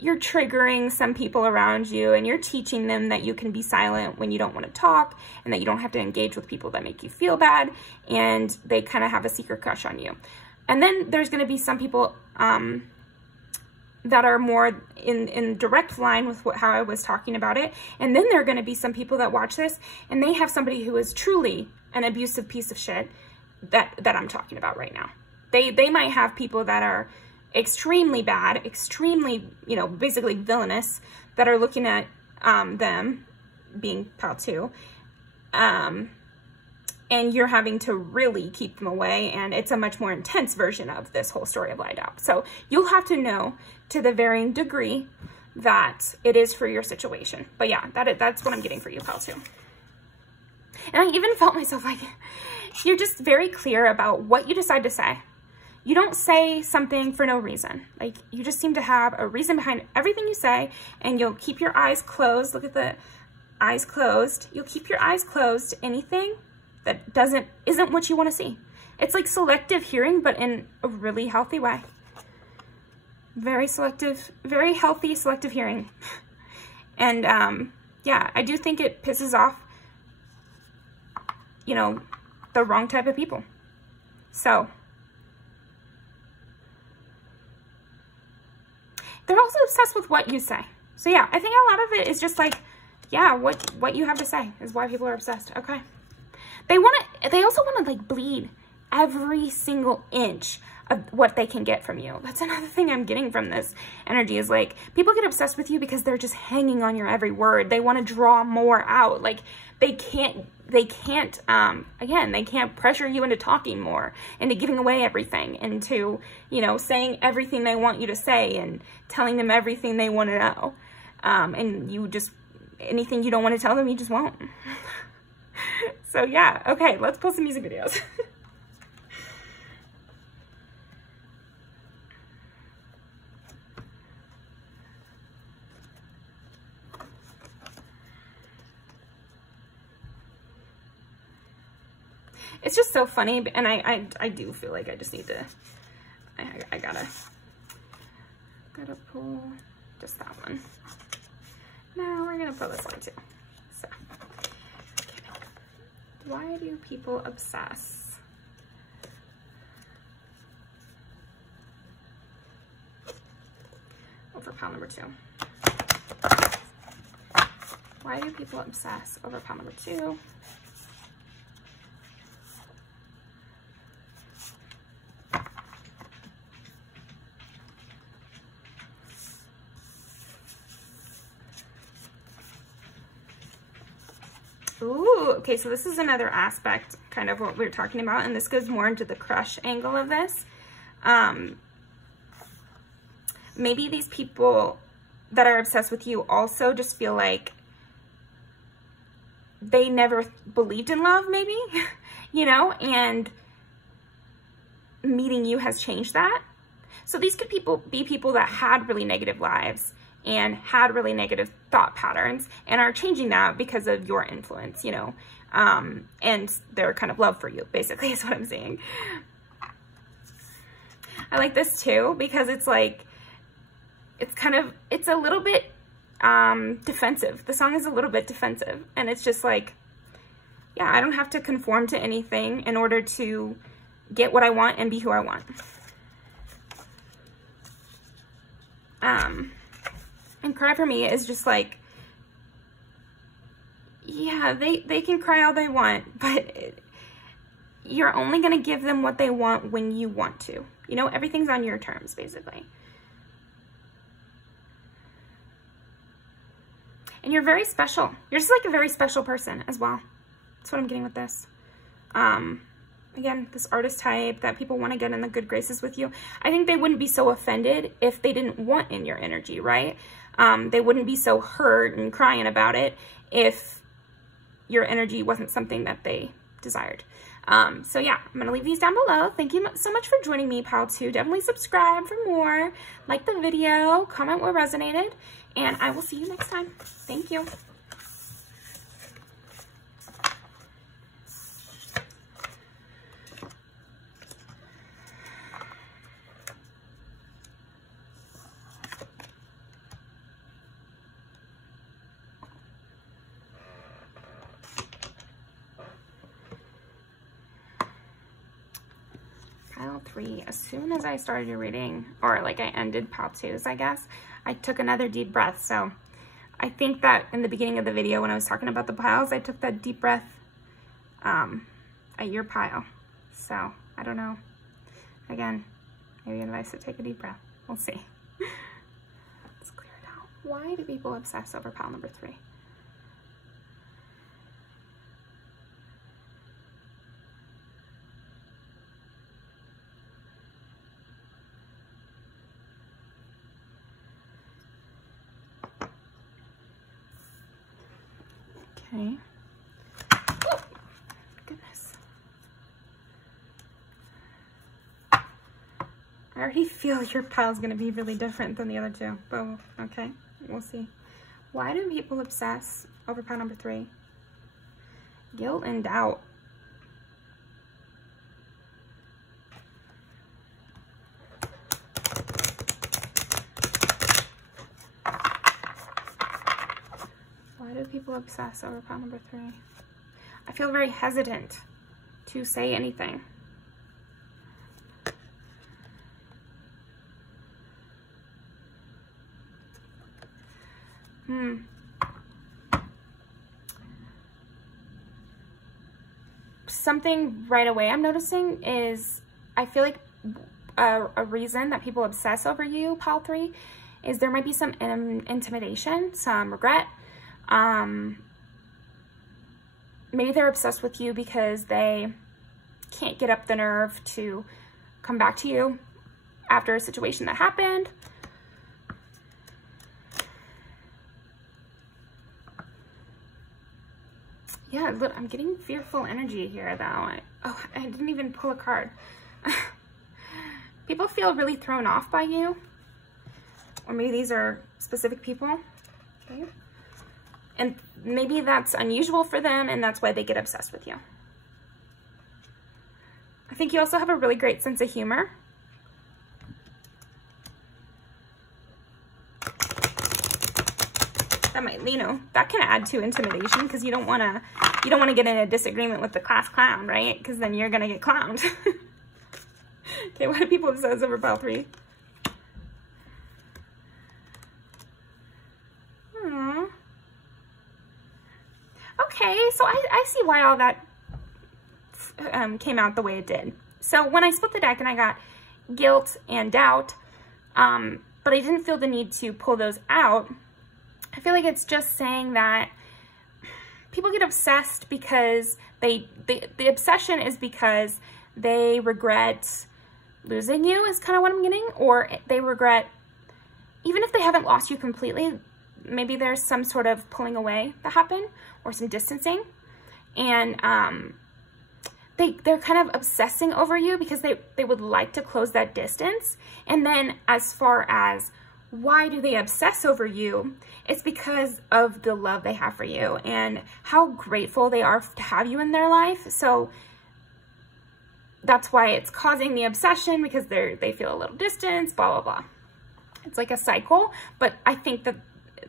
You're triggering some people around you, and you're teaching them that you can be silent when you don't want to talk, and that you don't have to engage with people that make you feel bad, and they kind of have a secret crush on you. And then there's going to be some people that are more in direct line with how I was talking about it. And then there are going to be some people that watch this and they have somebody who is truly an abusive piece of shit that I'm talking about right now. They might have people that are extremely bad, extremely, you know, basically villainous, that are looking at them being pal too. And you're having to really keep them away, and it's a much more intense version of this whole story of lied out. So you'll have to know to the varying degree that it is for your situation. But yeah, that's what I'm getting for you, pal too. And I even felt myself like, you're just very clear about what you decide to say. You don't say something for no reason. Like, you just seem to have a reason behind everything you say, and you'll keep your eyes closed. Look at the eyes closed. You'll keep your eyes closed to anything that isn't what you want to see. It's like selective hearing, but in a really healthy way. Very selective, very healthy selective hearing. And yeah, I do think it pisses off, you know, the wrong type of people. So they're also obsessed with what you say. So yeah, I think a lot of it is just like, yeah, what you have to say is why people are obsessed. Okay. They also want to like bleed every single inch of what they can get from you. That's another thing I'm getting from this energy, is like, people get obsessed with you because they're just hanging on your every word. They want to draw more out. Like, they can't pressure you into talking more, into giving away everything, into, you know, saying everything they want you to say and telling them everything they want to know. And you just, anything you don't want to tell them, you just won't. So yeah, okay, let's pull some music videos. It's just so funny, and I do feel like I just need to, I gotta pull just that one. No, we're gonna pull this one too. So, why do people obsess? Over pile number 2. Why do people obsess over pile number 2? Ooh, okay, so this is another aspect, kind of what we were talking about, and this goes more into the crush angle of this. Maybe these people that are obsessed with you also just feel like they never believed in love, maybe, you know, and meeting you has changed that. So these could be people that had really negative lives and had really negative thought patterns and are changing that because of your influence, you know, and their kind of love for you, basically, is what I'm saying. I like this too, because it's like, it's a little bit defensive. The song is a little bit defensive, and it's just like, yeah, I don't have to conform to anything in order to get what I want and be who I want. And cry for me is just like, yeah, they can cry all they want, but you're only going to give them what they want when you want to. You know, everything's on your terms, basically. And you're very special. You're just like a very special person as well. That's what I'm getting with this. Again, this artist type that people want to get in the good graces with you. I think they wouldn't be so offended if they didn't want in your energy, right? They wouldn't be so hurt and crying about it if your energy wasn't something that they desired. So yeah, I'm going to leave these down below. Thank you so much for joining me, pal 2. Definitely subscribe for more. Like the video, comment what resonated, and I will see you next time. Thank you. pile 3, as soon as I started reading, or like I ended pile 2s, I guess, I took another deep breath. So I think that in the beginning of the video when I was talking about the piles, I took that deep breath at your pile. So I don't know. Again, maybe advice to take a deep breath. We'll see. Let's clear it out. Why do people obsess over pile number 3? Okay. Oh, goodness. I already feel your pile's gonna be really different than the other two, but okay, we'll see. Why do people obsess over pile number 3? Guilt and doubt. Why do people obsess over pile number 3? I feel very hesitant to say anything. Something right away I'm noticing is I feel like a reason that people obsess over you, pile 3, is there might be some intimidation, some regret. Maybe they're obsessed with you because they can't get up the nerve to come back to you after a situation that happened. Yeah, look, I'm getting fearful energy here, though. I didn't even pull a card. People feel really thrown off by you. Or maybe these are specific people. Okay. And maybe that's unusual for them, and that's why they get obsessed with you. I think you also have a really great sense of humor. That might, you know, that can add to intimidation because you don't want to get in a disagreement with the class clown, right? Because then you're gonna get clowned. Okay, why do people obsess over pile 3? Aww. Okay, so I see why all that came out the way it did. So when I split the deck and I got guilt and doubt, but I didn't feel the need to pull those out, I feel like it's just saying that people get obsessed because the obsession is because they regret losing you is kind of what I'm getting, or they regret, even if they haven't lost you completely, maybe there's some sort of pulling away that happened or some distancing, and they're kind of obsessing over you because they would like to close that distance. And then as far as why do they obsess over you, it's because of the love they have for you and how grateful they are to have you in their life. So that's why it's causing the obsession, because they feel a little distance, blah, blah, blah. It's like a cycle, but I think that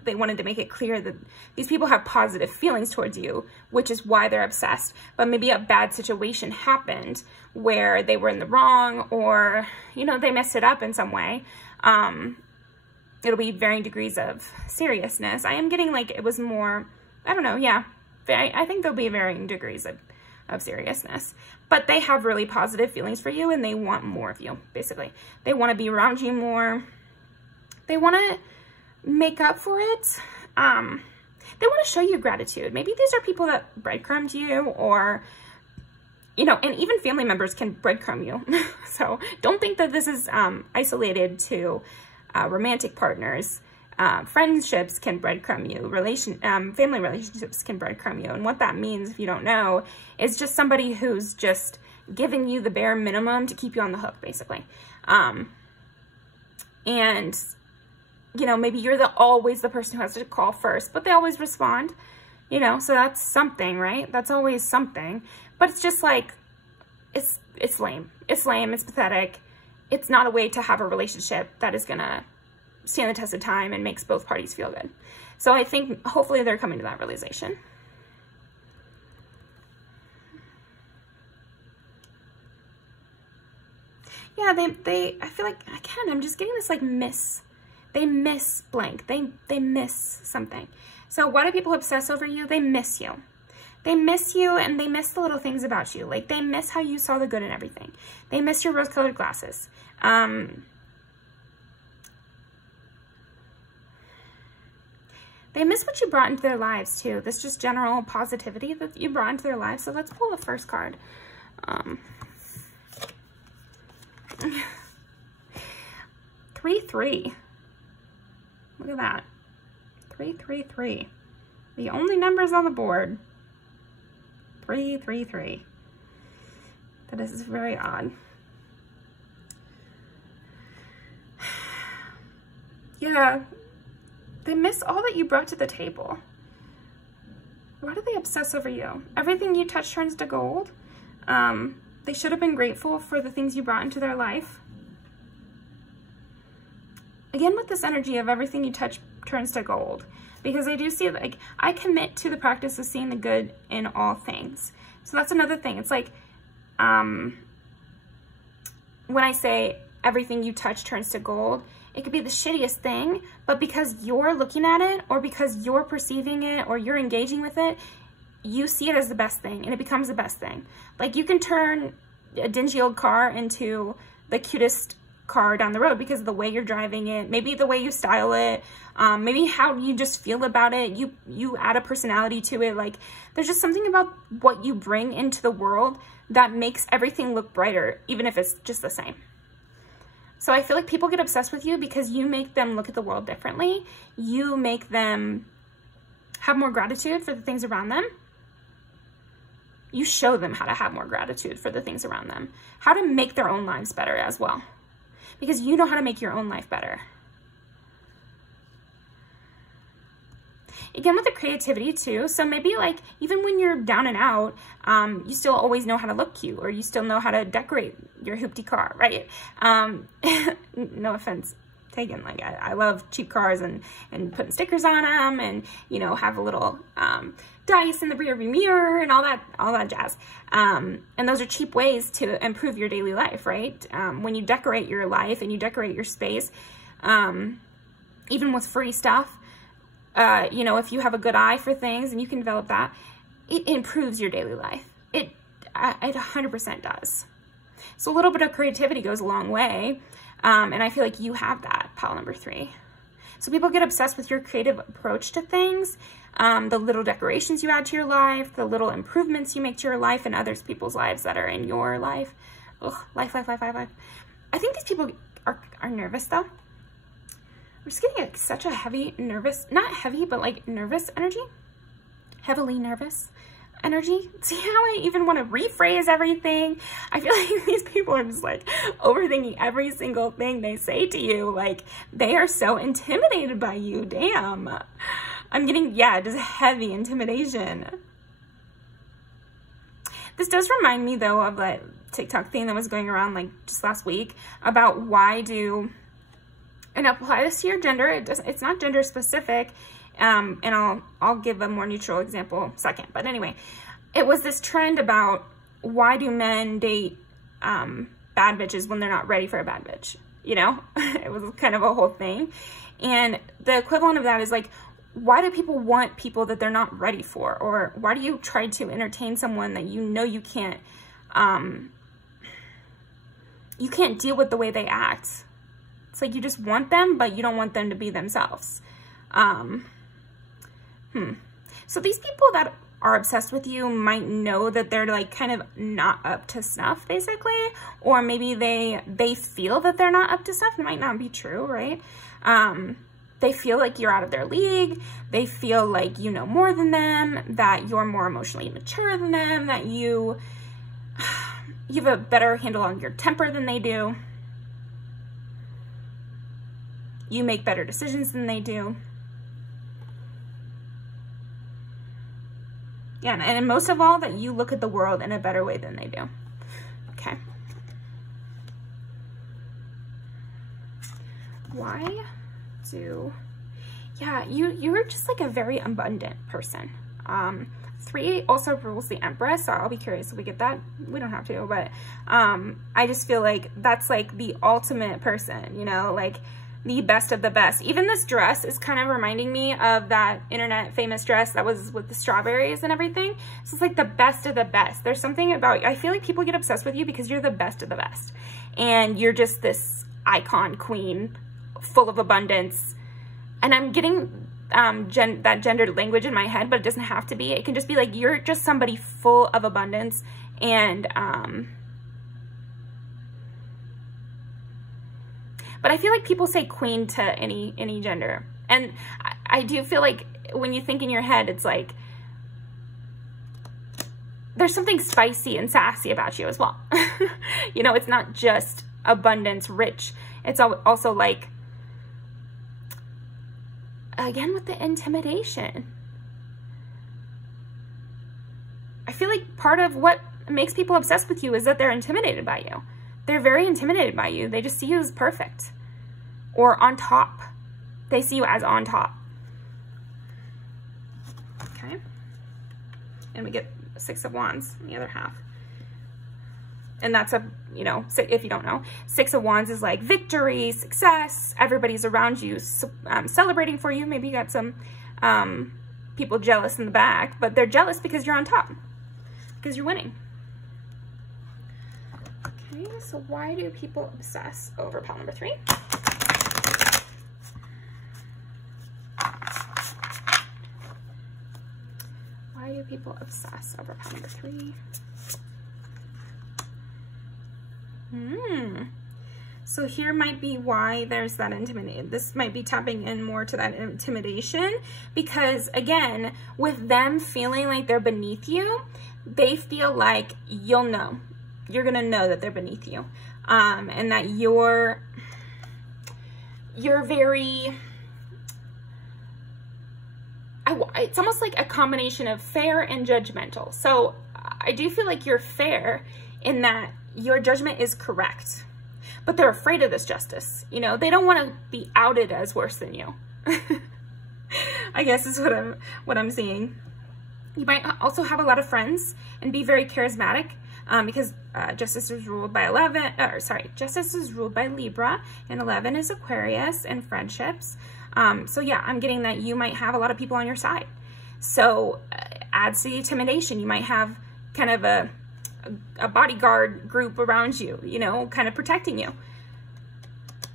they wanted to make it clear that these people have positive feelings towards you, which is why they're obsessed. But maybe a bad situation happened where they were in the wrong, or, you know, they messed it up in some way. It'll be varying degrees of seriousness. I am getting like it was more, I don't know, yeah. I think there'll be varying degrees of seriousness. But they have really positive feelings for you, and they want more of you, basically. They want to be around you more. They want to make up for it. They want to show you gratitude. Maybe these are people that breadcrumbed you, or, you know, and even family members can breadcrumb you. So don't think that this is isolated to romantic partners. Friendships can breadcrumb you. Family relationships can breadcrumb you. And what that means, if you don't know, is just somebody who's just giving you the bare minimum to keep you on the hook, basically. And, you know, maybe you're always the person who has to call first, but they always respond, you know, so that's something, right? That's always something. But it's just like, it's lame. It's lame. It's pathetic. It's not a way to have a relationship that is going to stand the test of time and makes both parties feel good. So I think hopefully they're coming to that realization. Yeah, I feel like, again, I'm just getting this like miss. They miss blank. They miss something. So why do people obsess over you? They miss you. They miss you, and they miss the little things about you. Like, they miss how you saw the good in everything. They miss your rose-colored glasses. They miss what you brought into their lives, too. This just general positivity that you brought into their lives. So let's pull the first card. 3-3. Look at that. 3-3-3. The only numbers on the board. 3-3-3. That is very odd. Yeah. They miss all that you brought to the table. Why do they obsess over you? Everything you touch turns to gold. They should have been grateful for the things you brought into their life. Again, with this energy of everything you touch turns to gold. Because I do see, like, I commit to the practice of seeing the good in all things. So that's another thing. It's like, when I say everything you touch turns to gold, it could be the shittiest thing, but because you're looking at it, or because you're perceiving it, or you're engaging with it, you see it as the best thing, and it becomes the best thing. Like, you can turn a dingy old car into the cutest car down the road because of the way you're driving it, maybe the way you style it, maybe how you just feel about it. You add a personality to it. Like, there's just something about what you bring into the world that makes everything look brighter, even if it's just the same. So I feel like people get obsessed with you because you make them look at the world differently. You make them have more gratitude for the things around them. You show them how to have more gratitude for the things around them, how to make their own lives better as well, because you know how to make your own life better. Again, with the creativity too. So maybe like, even when you're down and out, you still always know how to look cute, or you still know how to decorate your hoopty car, right? No offense taken. Like, I love cheap cars and putting stickers on them, and, you know, have a little, dice in the rear view mirror and all that jazz. And those are cheap ways to improve your daily life, right? When you decorate your life and you decorate your space, even with free stuff, you know, if you have a good eye for things and you can develop that, it improves your daily life. It 100% does. So a little bit of creativity goes a long way. And I feel like you have that, pile number 3. So people get obsessed with your creative approach to things, the little decorations you add to your life, the little improvements you make to your life and others people's lives that are in your life. Ugh, life. I think these people are nervous though. I'm just getting such a heavy, nervous, not heavy, but like nervous energy. Heavily nervous energy. See how I even want to rephrase everything? I feel like these people are just like overthinking every single thing they say to you. Like, they are so intimidated by you. Damn. I'm getting, yeah, just heavy intimidation. This does remind me though of that TikTok thing that was going around like just last week about why do, and apply this to your gender. It's not gender specific. And I'll give a more neutral example second. But anyway, it was this trend about why do men date bad bitches when they're not ready for a bad bitch? You know, it was kind of a whole thing. And the equivalent of that is like, why do people want people that they're not ready for? Or why do you try to entertain someone that you know you can't deal with the way they act? It's like you just want them, but you don't want them to be themselves. So these people that are obsessed with you might know that they're like kind of not up to snuff, basically. Or maybe they feel that they're not up to snuff. It might not be true, right? They feel like you're out of their league. They feel like you know more than them, that you're more emotionally mature than them, that you have a better handle on your temper than they do. You make better decisions than they do. Yeah, and most of all, that you look at the world in a better way than they do. Okay. Why do... Yeah, you're just like a very abundant person. 3 also rules the Empress, so I'll be curious if we get that. We don't have to, but I just feel like that's like the ultimate person, you know, like the best of the best. Even this dress is kind of reminding me of that internet famous dress that was with the strawberries and everything. So it's like the best of the best. There's something about, I feel like people get obsessed with you because you're the best of the best. And you're just this icon queen full of abundance. And I'm getting that gendered language in my head, but it doesn't have to be. It can just be like, you're just somebody full of abundance. And, but I feel like people say queen to any gender. And I do feel like when you think in your head, it's like, there's something spicy and sassy about you as well. You know, it's not just abundance, rich. It's also like, again, with the intimidation. I feel like part of what makes people obsessed with you is that they're intimidated by you. They're very intimidated by you. They just see you as perfect or on top. They see you as on top. Okay. And we get 6 of Wands in the other half. And that's a, you know, if you don't know, 6 of Wands is like victory, success. Everybody's around you celebrating for you. Maybe you got some people jealous in the back, but they're jealous because you're on top, because you're winning. Okay, so why do people obsess over pile number 3? Why do people obsess over pile number 3? So here might be why there's that intimidation. This might be tapping in more to that intimidation, because again, with them feeling like they're beneath you, they feel like you'll know. You're gonna know that they're beneath you, and that you're very, it's almost like a combination of fair and judgmental. So I do feel like you're fair in that your judgment is correct, but they're afraid of this justice. You know, they don't want to be outed as worse than you. I guess is what I'm seeing. You might also have a lot of friends and be very charismatic, because Justice is ruled by Justice is ruled by Libra, and 11 is Aquarius and friendships. So yeah, I'm getting that you might have a lot of people on your side. So adds to the intimidation. You might have kind of a bodyguard group around you, you know, kind of protecting you.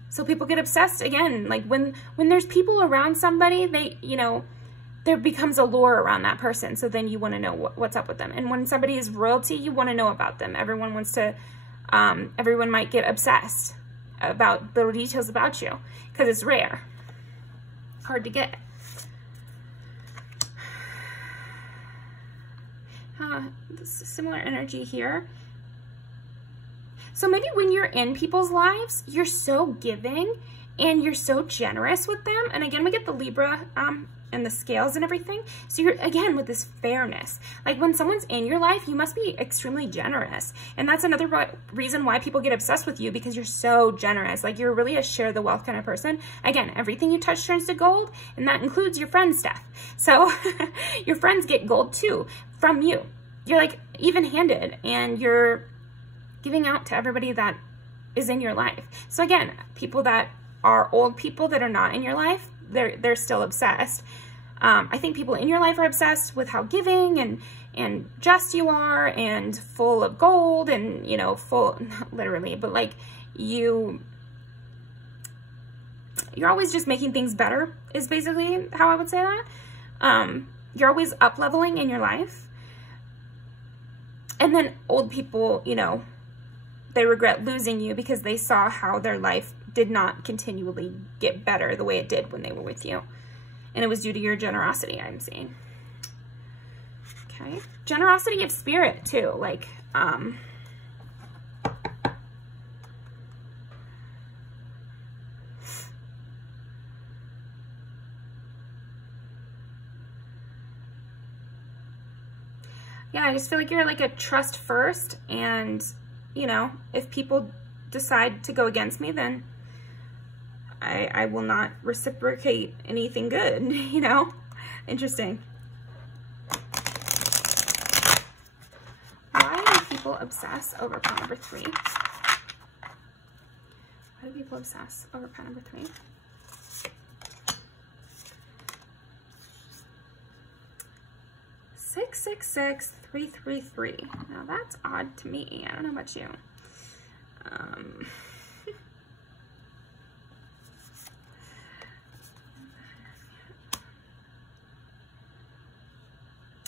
So people get obsessed again, like when there's people around somebody, they, you know, there becomes a lore around that person. So then you want to know what's up with them. And when somebody is royalty, you want to know about them. Everyone wants to, everyone might get obsessed about little details about you because it's rare, hard to get. Similar energy here. So maybe when you're in people's lives, you're so giving and you're so generous with them. And again, we get the Libra and the scales and everything. So you're, again, with this fairness. Like when someone's in your life, you must be extremely generous. And that's another reason why people get obsessed with you, because you're so generous. Like you're really a share the wealth kind of person. Again, everything you touch turns to gold, and that includes your friends' stuff. So your friends get gold too from you. You're like even-handed, and you're giving out to everybody that is in your life. So again, people that are old people that are not in your life, they're still obsessed. I think people in your life are obsessed with how giving and just you are, and full of gold, and, you know, full, not literally, but like you're always just making things better is basically how I would say that. You're always up-leveling in your life. And then old people, you know, they regret losing you because they saw how their life did not continually get better the way it did when they were with you. And it was due to your generosity, I'm seeing. Okay. Generosity of spirit, too. Like, yeah, I just feel like you're like a trust first, and, you know, if people decide to go against me, then I will not reciprocate anything good, you know? Interesting. people obsess over pile number 3? Why do people obsess over pile number 3? Six, 6, 3, 3, 3. Now that's odd to me. I don't know about you.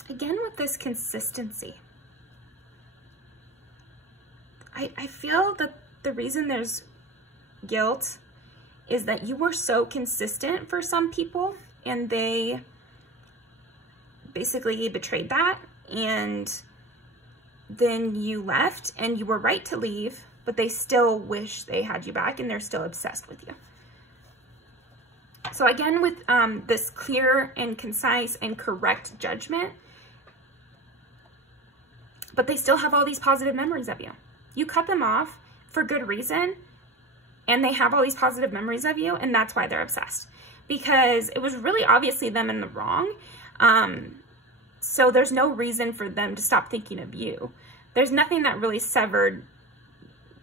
Again, with this consistency, I feel that the reason there's guilt is that you were so consistent for some people and they basically betrayed that, and then you left and you were right to leave, but they still wish they had you back and they're still obsessed with you. So again, with this clear and concise and correct judgment, but they still have all these positive memories of you. You cut them off for good reason, and they have all these positive memories of you, and that's why they're obsessed. Because it was really obviously them in the wrong. So there's no reason for them to stop thinking of you. There's nothing that really severed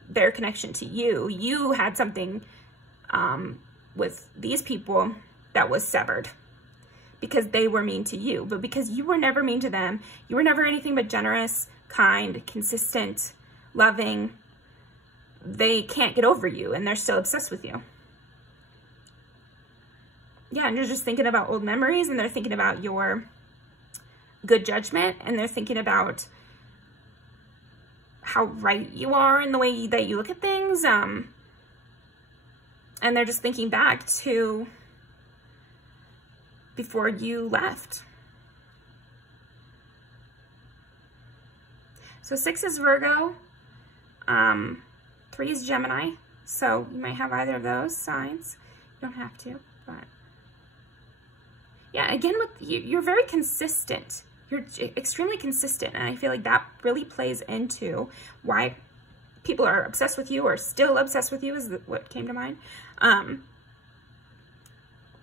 their connection to you. You had something with these people that was severed because they were mean to you. But because you were never mean to them, you were never anything but generous, kind, consistent, loving, they can't get over you and they're still obsessed with you. Yeah, and you're just thinking about old memories, and they're thinking about your good judgment, and they're thinking about how right you are in the way that you look at things. And they're just thinking back to before you left. So 6 is Virgo, 3 is Gemini, so you might have either of those signs. You don't have to, but yeah, again, with you, you're very consistent. You're extremely consistent, and I feel like that really plays into why people are obsessed with you or still obsessed with you, is what came to mind.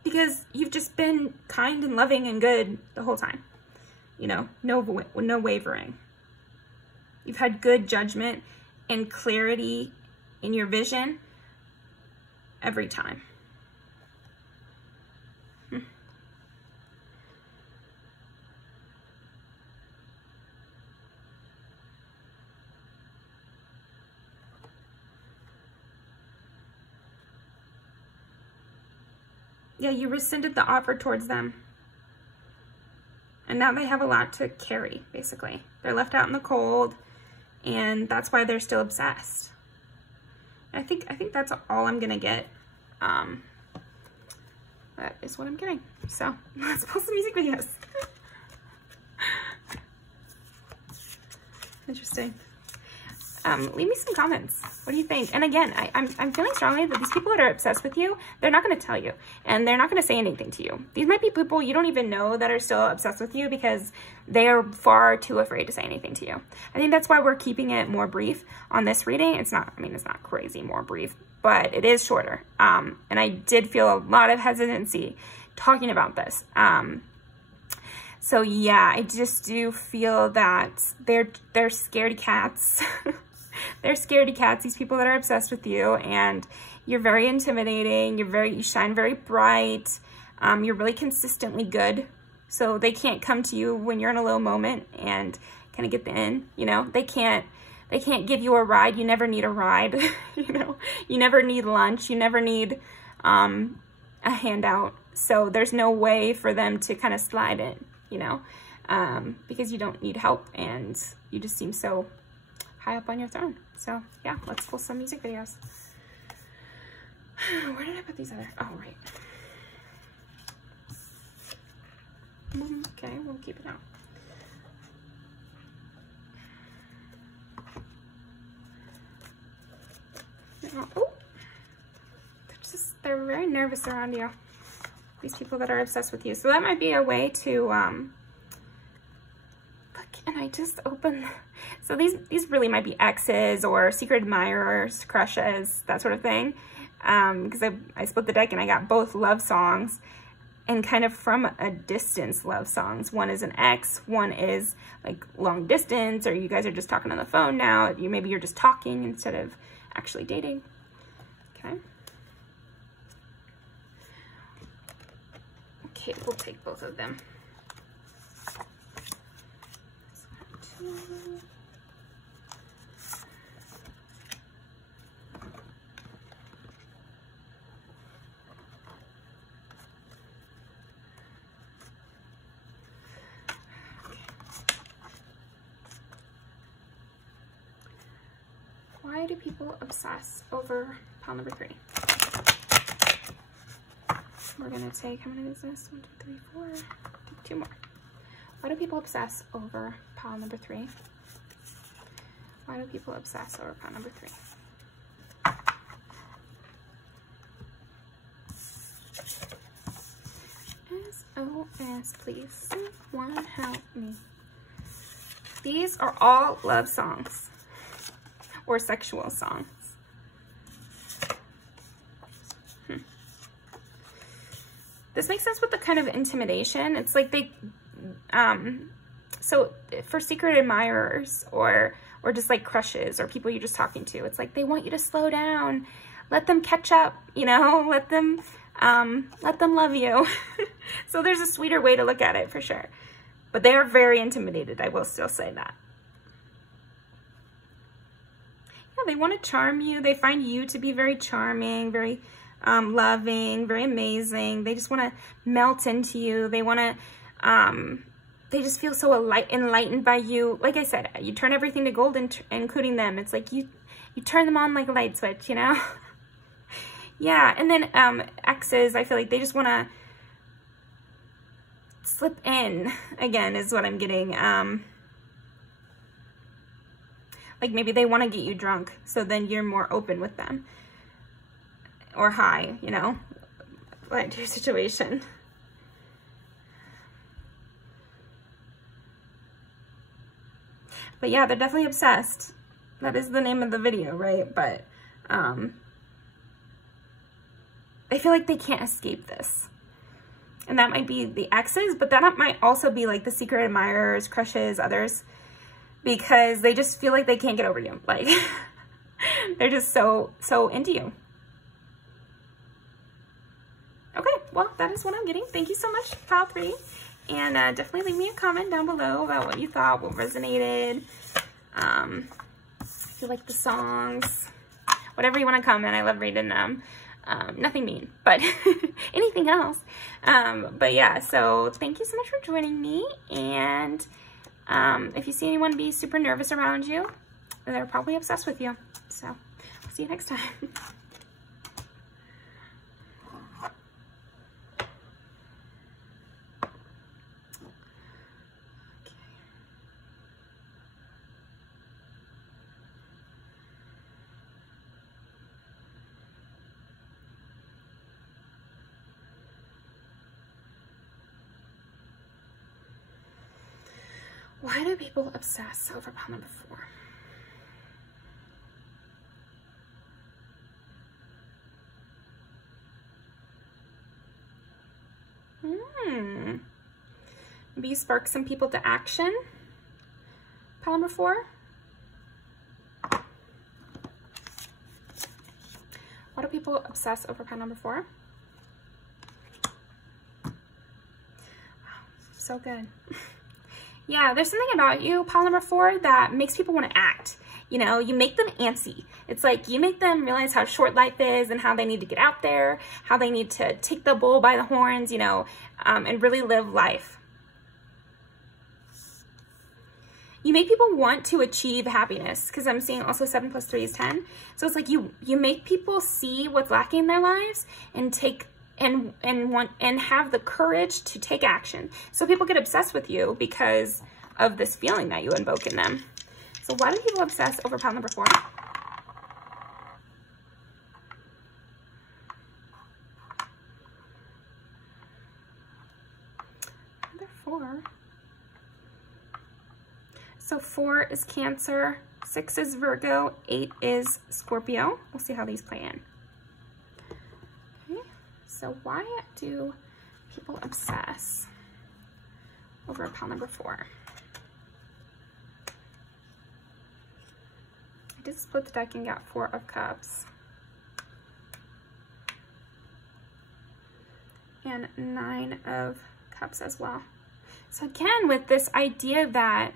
Because you've just been kind and loving and good the whole time. You know, no wavering. You've had good judgment and clarity in your vision every time. Yeah, you rescinded the offer towards them. And now they have a lot to carry, basically. They're left out in the cold, and that's why they're still obsessed. I think that's all I'm gonna get. That is what I'm getting. So let's post some music videos. Interesting. Leave me some comments. What do you think? And again, I'm feeling strongly that these people that are obsessed with you, they're not going to tell you, and they're not going to say anything to you. These might be people you don't even know that are still obsessed with you because they are far too afraid to say anything to you. I think that's why we're keeping it more brief on this reading. It's not, I mean, it's not crazy more brief, but it is shorter. And I did feel a lot of hesitancy talking about this. So yeah, I just do feel that they're scaredy cats. They're scaredy cats, these people that are obsessed with you, and you're very intimidating, you shine very bright, you're really consistently good, so they can't come to you when you're in a low moment and kind of get the in, you know, they can't give you a ride, you never need a ride, you know, you never need lunch, you never need a handout, so there's no way for them to kind of slide in, you know, because you don't need help, and you just seem so high up on your throne. So yeah, let's pull some music videos. Where did I put these other? Oh, right. Okay, we'll keep it out. Oh, they're very nervous around you. These people that are obsessed with you. So that might be a way to look, and I just opened. So these really might be exes or secret admirers, crushes, that sort of thing. Because I split the deck and I got both love songs. and kind of from a distance love songs. One is an ex, one is like long distance, or you guys are just talking on the phone now. Maybe you're just talking instead of actually dating. Okay. Okay, we'll take both of them. Why do people obsess over pile number 3? We're gonna take, how many is this? 1, 2, 3, 4, 2 more. Why do people obsess over pile number 3? Why do people obsess over pile number 3? SOS, please. Someone help me. These are all love songs or sexual songs. This makes sense with the kind of intimidation. It's like they, so for secret admirers or just like crushes or people you're just talking to, it's like they want you to slow down, let them catch up, you know, let them love you. So there's a sweeter way to look at it for sure. But they are very intimidated, I will still say that. Yeah, they want to charm you. They find you to be very charming, very loving, very amazing. They just want to melt into you. They want to, they just feel so enlightened by you. Like I said, you turn everything to gold, including them. It's like you turn them on like a light switch, you know? Yeah, and then exes, I feel like they just want to slip in, again, is what I'm getting. Like maybe they want to get you drunk, so then you're more open with them. Or high, you know, like your situation. But yeah, they're definitely obsessed. That is the name of the video, right? But I feel like they can't escape this. And that might be the exes, but that might also be like the secret admirers, crushes, others, because they just feel like they can't get over you. Like they're just so into you. Okay, well, that is what I'm getting. Thank you so much, pile 3. And definitely leave me a comment down below about what you thought, what resonated. If you like the songs, whatever you want to comment. I love reading them. Nothing mean, but anything else. But yeah, so thank you so much for joining me. And if you see anyone be super nervous around you, they're probably obsessed with you. So I'll see you next time. Why do people obsess over pile number 4? Maybe you spark some people to action. Pile number 4. Why do people obsess over pile number 4? Wow, so good. Yeah, there's something about you, pile number 4, that makes people want to act. You know, you make them antsy. It's like you make them realize how short life is and how they need to get out there, how they need to take the bull by the horns, you know, and really live life. You make people want to achieve happiness, because I'm seeing also 7 + 3 is 10. So it's like you make people see what's lacking in their lives and take and have the courage to take action. So people get obsessed with you because of this feeling that you invoke in them. So why do people obsess over pile number 4? Number 4. So 4 is Cancer, 6 is Virgo, 8 is Scorpio. We'll see how these play in. So why do People obsess over pile number 4. I did split the deck and got 4 of Cups. And 9 of Cups as well. So again, with this idea that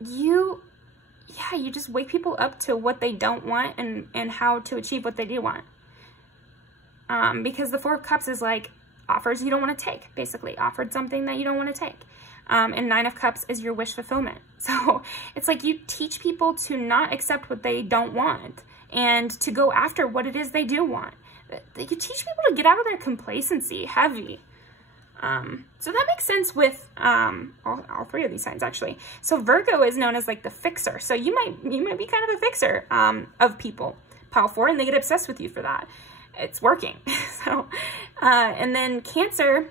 you just wake people up to what they don't want and how to achieve what they do want. Because the 4 of Cups is like offers you don't want to take, basically offered something that you don't want to take. And 9 of Cups is your wish fulfillment. So it's like you teach people to not accept what they don't want and to go after what it is they do want. You teach people to get out of their complacency heavy. So that makes sense with all 3 of these signs actually. So Virgo is known as like the fixer. So you might be kind of a fixer of people. Pile 4, and they get obsessed with you for that. It's working. So and then Cancer,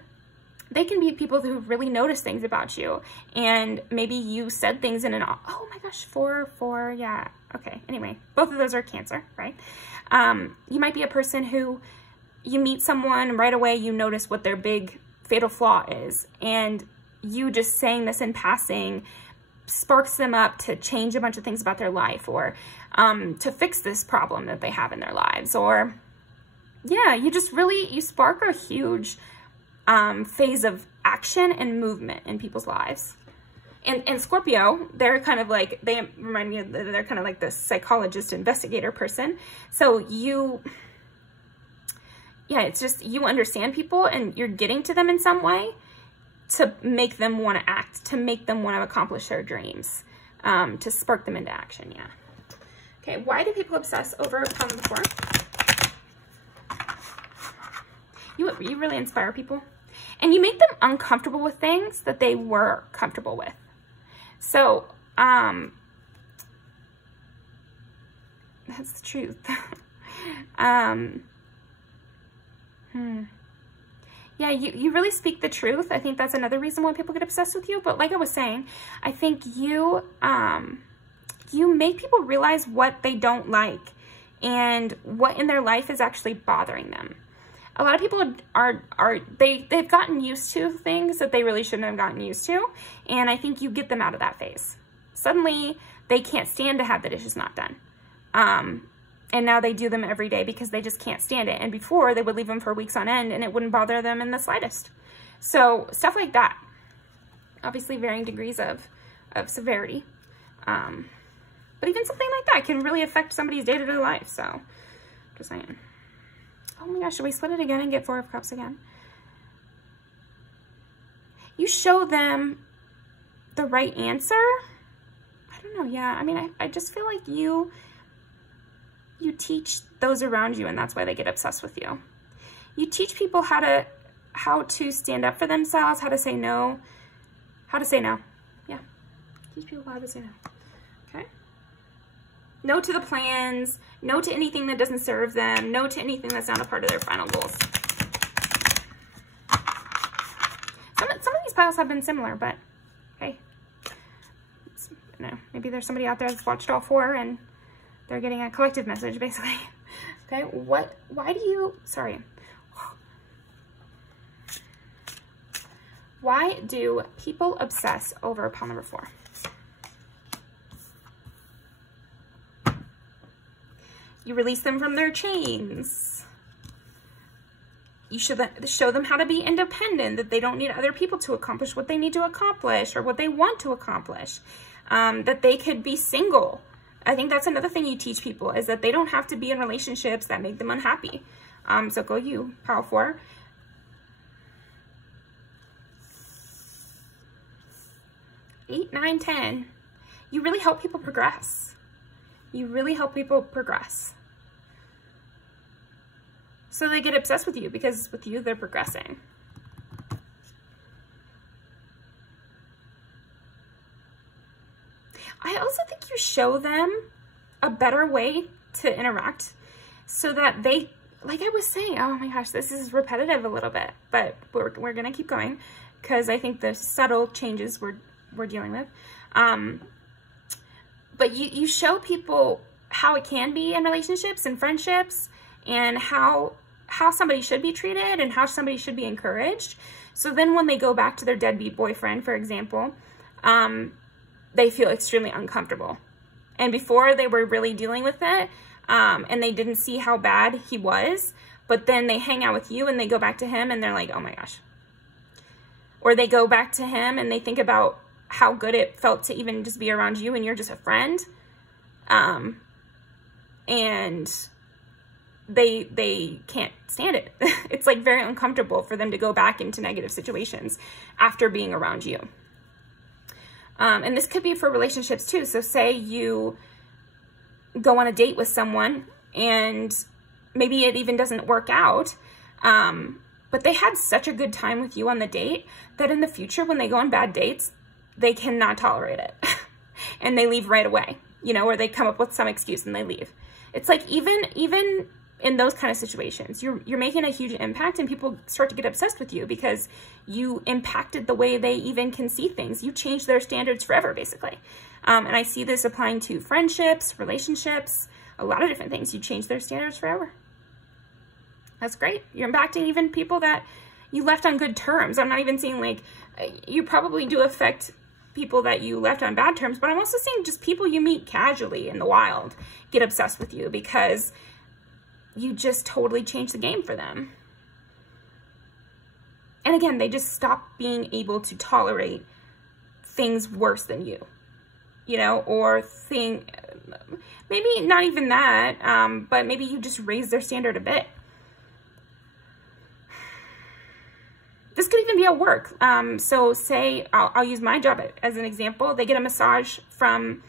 they can be people who really notice things about you, and maybe you said things in an oh my gosh, 4, yeah, okay. Anyway, both of those are Cancer, right? You might be a person who you meet someone right away, you notice what their big fatal flaw is, and you just saying this in passing sparks them up to change a bunch of things about their life, or to fix this problem that they have in their lives, or yeah, you just really, you spark a huge phase of action and movement in people's lives. And Scorpio, they're kind of like, they remind me of, they're kind of like the psychologist, investigator person. So yeah, it's just, you understand people and you're getting to them in some way to make them want to act, to make them want to accomplish their dreams, to spark them into action, yeah. Okay, why do people obsess over pile number 4? You really inspire people. And you make them uncomfortable with things that they were comfortable with. So, that's the truth. Yeah, you really speak the truth. I think that's another reason why people get obsessed with you. But like I was saying, I think you make people realize what they don't like and what in their life is actually bothering them. A lot of people they've gotten used to things that they really shouldn't have gotten used to, and I think you get them out of that phase. Suddenly, they can't stand to have the dishes not done, and now they do them every day because they just can't stand it. And before, they would leave them for weeks on end, and it wouldn't bother them in the slightest. So stuff like that, obviously varying degrees of severity, but even something like that can really affect somebody's day-to-day life. So, just saying. Oh my gosh, should we split it again and get 4 of Cups again? You show them the right answer. I don't know, yeah. I mean, I just feel like you teach those around you, and that's why they get obsessed with you. You teach people how to stand up for themselves, how to say no. Yeah, teach people how to say no. Okay. No to the plans, no to anything that doesn't serve them, no to anything that's not a part of their final goals. Some of these piles have been similar, but hey, maybe there's somebody out there that's watched all 4 and they're getting a collective message, basically. Okay, why do people obsess over pile number 4? You release them from their chains. You show them how to be independent, that they don't need other people to accomplish what they need to accomplish or what they want to accomplish, that they could be single. I think that's another thing you teach people, is that they don't have to be in relationships that make them unhappy. So go you, pile 4. Eight, 9, 10. You really help people progress. You really help people progress. So they get obsessed with you because with you, they're progressing. I also think you show them a better way to interact so that they, like I was saying, oh my gosh, this is repetitive a little bit, but we're going to keep going because I think the subtle changes we're dealing with. But you show people how it can be in relationships and friendships, and how how somebody should be treated and how somebody should be encouraged. So then when they go back to their deadbeat boyfriend, for example, they feel extremely uncomfortable. And before they were really dealing with it, and they didn't see how bad he was, but then they hang out with you and they go back to him and they're like, oh my gosh. Or they go back to him and they think about how good it felt to even just be around you and you're just a friend. And they can't stand it. It's like very uncomfortable for them to go back into negative situations after being around you. And this could be for relationships too. So say you go on a date with someone and maybe it even doesn't work out, but they had such a good time with you on the date that in the future when they go on bad dates, they cannot tolerate it. And they leave right away, you know, or they come up with some excuse and they leave. It's like even in those kind of situations, you're making a huge impact and people start to get obsessed with you because you impacted the way they even can see things. You changed their standards forever, basically. And I see this applying to friendships, relationships, a lot of different things. You change their standards forever. That's great. You're impacting even people that you left on good terms. I'm not even saying like, you probably do affect people that you left on bad terms, but I'm also saying just people you meet casually in the wild get obsessed with you because you just totally changed the game for them. And again, they just stop being able to tolerate things worse than you know, or maybe not even that, but maybe you just raise their standard a bit. This could even be at work. So say, I'll use my job as an example. They get a massage from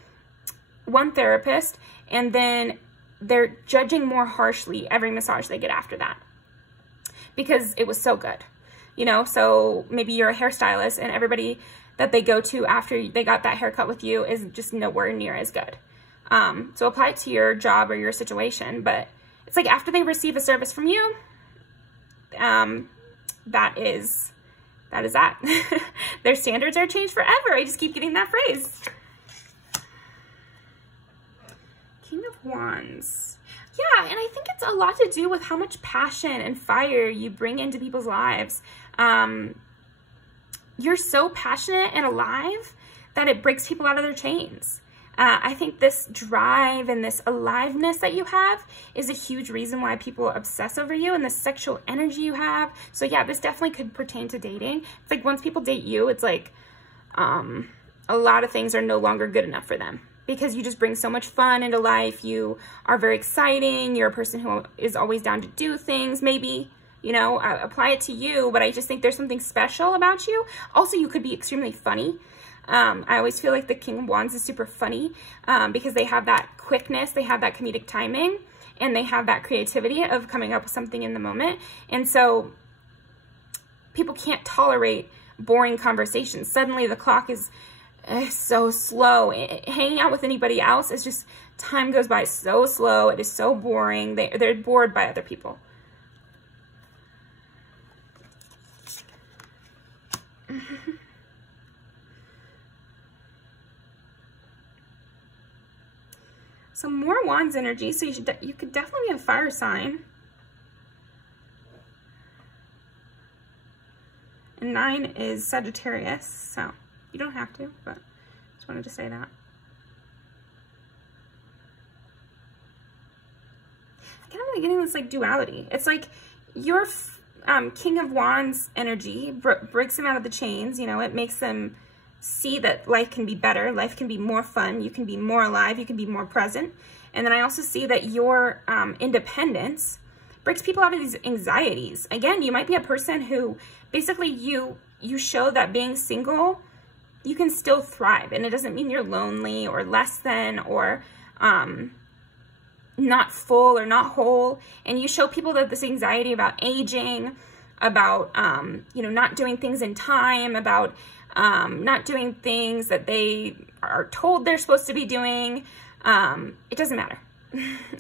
one therapist and then they're judging more harshly every massage they get after that because it was so good, you know? So maybe you're a hairstylist and everybody that they go to after they got that haircut with you is just nowhere near as good. So apply it to your job or your situation, but it's like after they receive a service from you, that is that. Their standards are changed forever. I just keep getting that phrase. King of Wands. Yeah, and I think it's a lot to do with how much passion and fire you bring into people's lives. You're so passionate and alive that it breaks people out of their chains. I think this drive and this aliveness that you have is a huge reason why people obsess over you, and the sexual energy you have. So yeah, this definitely could pertain to dating. It's like once people date you, it's like a lot of things are no longer good enough for them because you just bring so much fun into life. You are very exciting. You're a person who is always down to do things, maybe. You know, apply it to you, but I just think there's something special about you. Also, you could be extremely funny. I always feel like the King of Wands is super funny because they have that quickness, they have that comedic timing, and they have that creativity of coming up with something in the moment. And so people can't tolerate boring conversations. Suddenly the clock is so slow. Hanging out with anybody else is just, time goes by so slow. It is so boring. They're bored by other people. So more Wands energy. So you could definitely be a fire sign. And 9 is Sagittarius, so you don't have to, but just wanted to say that. Again, I'm really getting this like duality. It's like your King of Wands energy breaks them out of the chains. You know, it makes them see that life can be better, life can be more fun, you can be more alive, you can be more present. And then I also see that your independence breaks people out of these anxieties. Again, you might be a person who basically you show that being single, you can still thrive. And it doesn't mean you're lonely or less than or not full or not whole. And you show people that this anxiety about aging, about, you know, not doing things in time, about not doing things that they are told they're supposed to be doing. It doesn't matter.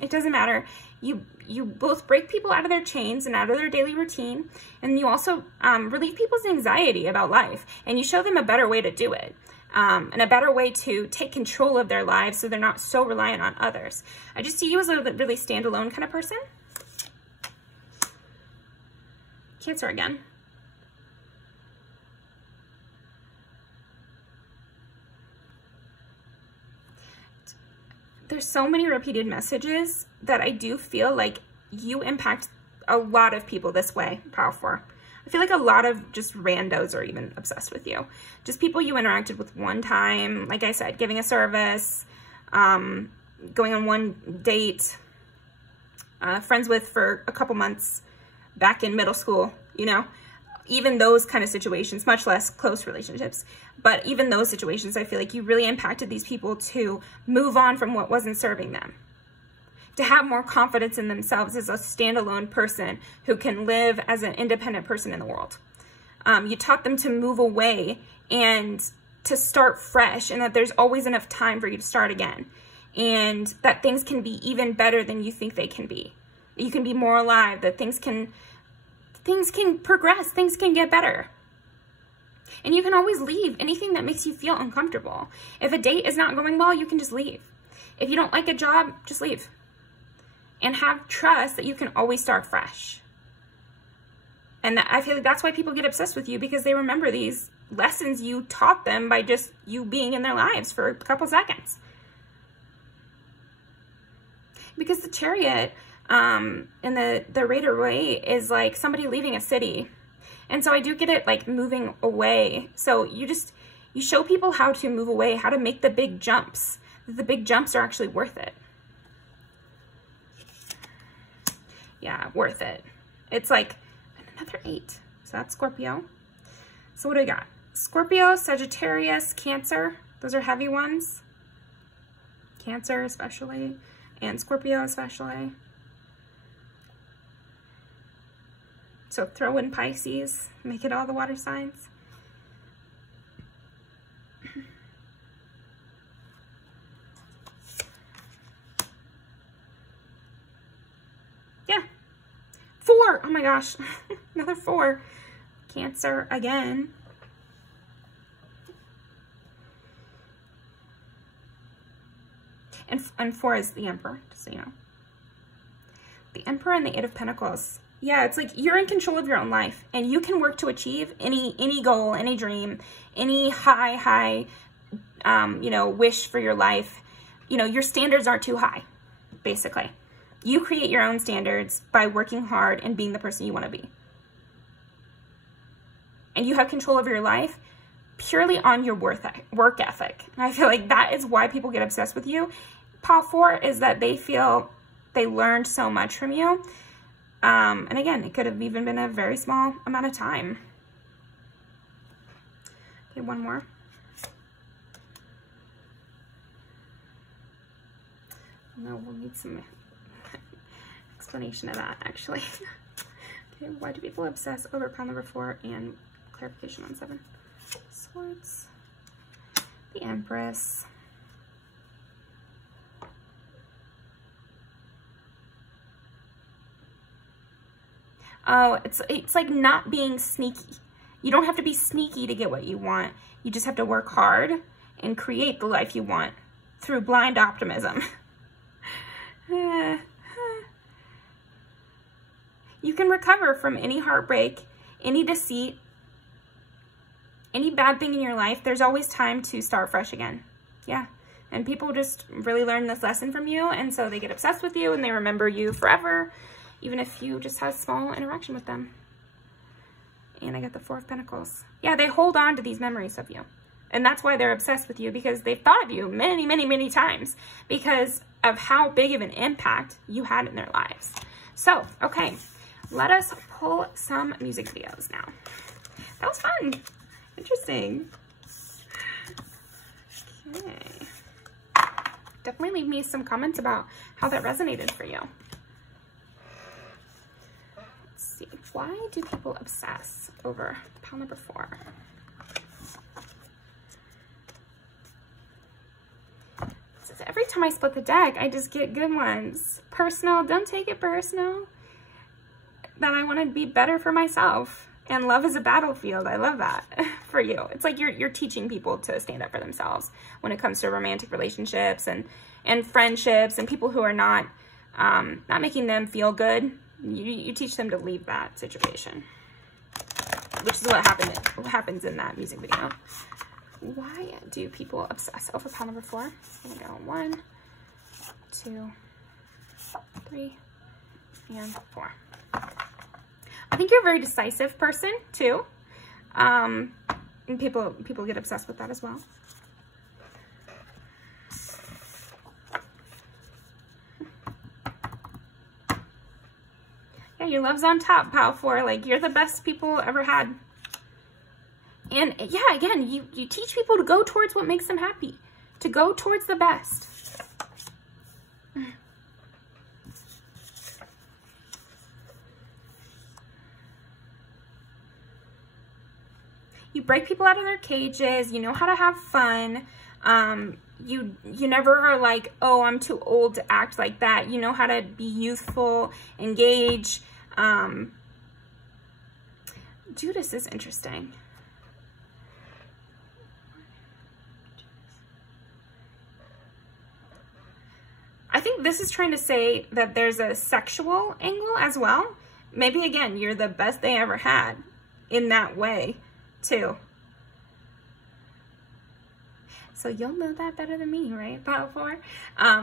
It doesn't matter. You both break people out of their chains and out of their daily routine, and you also relieve people's anxiety about life, and you show them a better way to do it, and a better way to take control of their lives so they're not so reliant on others. I just see you as a really standalone kind of person. Cancer again. There's so many repeated messages that I do feel like you impact a lot of people this way, Pile 4. I feel like a lot of just randos are even obsessed with you. Just people you interacted with one time, like I said, giving a service, going on one date, friends with for a couple months back in middle school, you know? Even those kind of situations, much less close relationships, but even those situations, I feel like you really impacted these people to move on from what wasn't serving them, to have more confidence in themselves as a standalone person who can live as an independent person in the world. You taught them to move away and to start fresh, and that there's always enough time for you to start again, and that things can be even better than you think they can be. You can be more alive, that things can progress, things can get better. And you can always leave anything that makes you feel uncomfortable. If a date is not going well, you can just leave. If you don't like a job, just leave. And have trust that you can always start fresh. And I feel like that's why people get obsessed with you, because they remember these lessons you taught them by just you being in their lives for a couple seconds. Because the Chariot in the Raider Way is like somebody leaving a city. And so I do get it, like moving away. So you show people how to move away, how to make the big jumps. The big jumps are actually worth it. Yeah, worth it. It's like another 8. So that's Scorpio. So what do we got? Scorpio, Sagittarius, Cancer. Those are heavy ones. Cancer especially, and Scorpio especially. So throw in Pisces, make it all the water signs. Yeah. 4. Oh my gosh. Another 4. Cancer again. And 4 is the Emperor, just so you know. The Emperor and the 8 of Pentacles. Yeah, it's like you're in control of your own life, and you can work to achieve any goal, any dream, any high, you know, wish for your life. You know, your standards aren't too high, basically. You create your own standards by working hard and being the person you want to be. And you have control over your life purely on your work ethic. And I feel like that is why people get obsessed with you. Pile 4 is that they feel they learned so much from you. And again, it could have even been a very small amount of time. Okay, one more. No, we'll need some explanation of that, actually. Okay, why do people obsess over pile number 4 and clarification on 7? Swords, the Empress. Oh, it's like not being sneaky. You don't have to be sneaky to get what you want. You just have to work hard and create the life you want through blind optimism. You can recover from any heartbreak, any deceit, any bad thing in your life. There's always time to start fresh again. Yeah. And people just really learn this lesson from you, and so they get obsessed with you and they remember you forever, even if you just had a small interaction with them. And I got the 4 of Pentacles. Yeah, they hold on to these memories of you. And that's why they're obsessed with you, because they've thought of you many, many, many times because of how big of an impact you had in their lives. So, okay, let us pull some music videos now. That was fun. Interesting. Okay. Definitely leave me some comments about how that resonated for you. Let's see. Why do people obsess over pile number 4? Every time I split the deck, I just get good ones. Personal, don't take it personal. That I want to be better for myself. And love is a battlefield. I love that for you. It's like you're teaching people to stand up for themselves when it comes to romantic relationships and friendships and people who are not making them feel good. You teach them to leave that situation. which is what happens in that music video. Why do people obsess over pile number 4? I'm gonna go 1, 2, 3, and 4. I think you're a very decisive person too. And people get obsessed with that as well. Yeah, your love's on top, pile 4. Like, you're the best people ever had. And yeah, again, you teach people to go towards what makes them happy, to go towards the best. You break people out of their cages. You know how to have fun. You never are like, oh, I'm too old to act like that. You know how to be youthful, engage. Judas is interesting. I think this is trying to say that there's a sexual angle as well. Maybe, again, you're the best they ever had in that way, too. So you'll know that better than me, right, pile 4?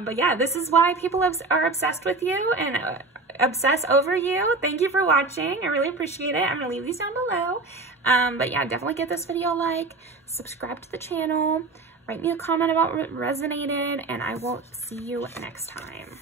But yeah, this is why people are obsessed with you and obsess over you. Thank you for watching. I really appreciate it. I'm going to leave these down below. But yeah, definitely give this video a like, subscribe to the channel, write me a comment about what resonated, and I will see you next time.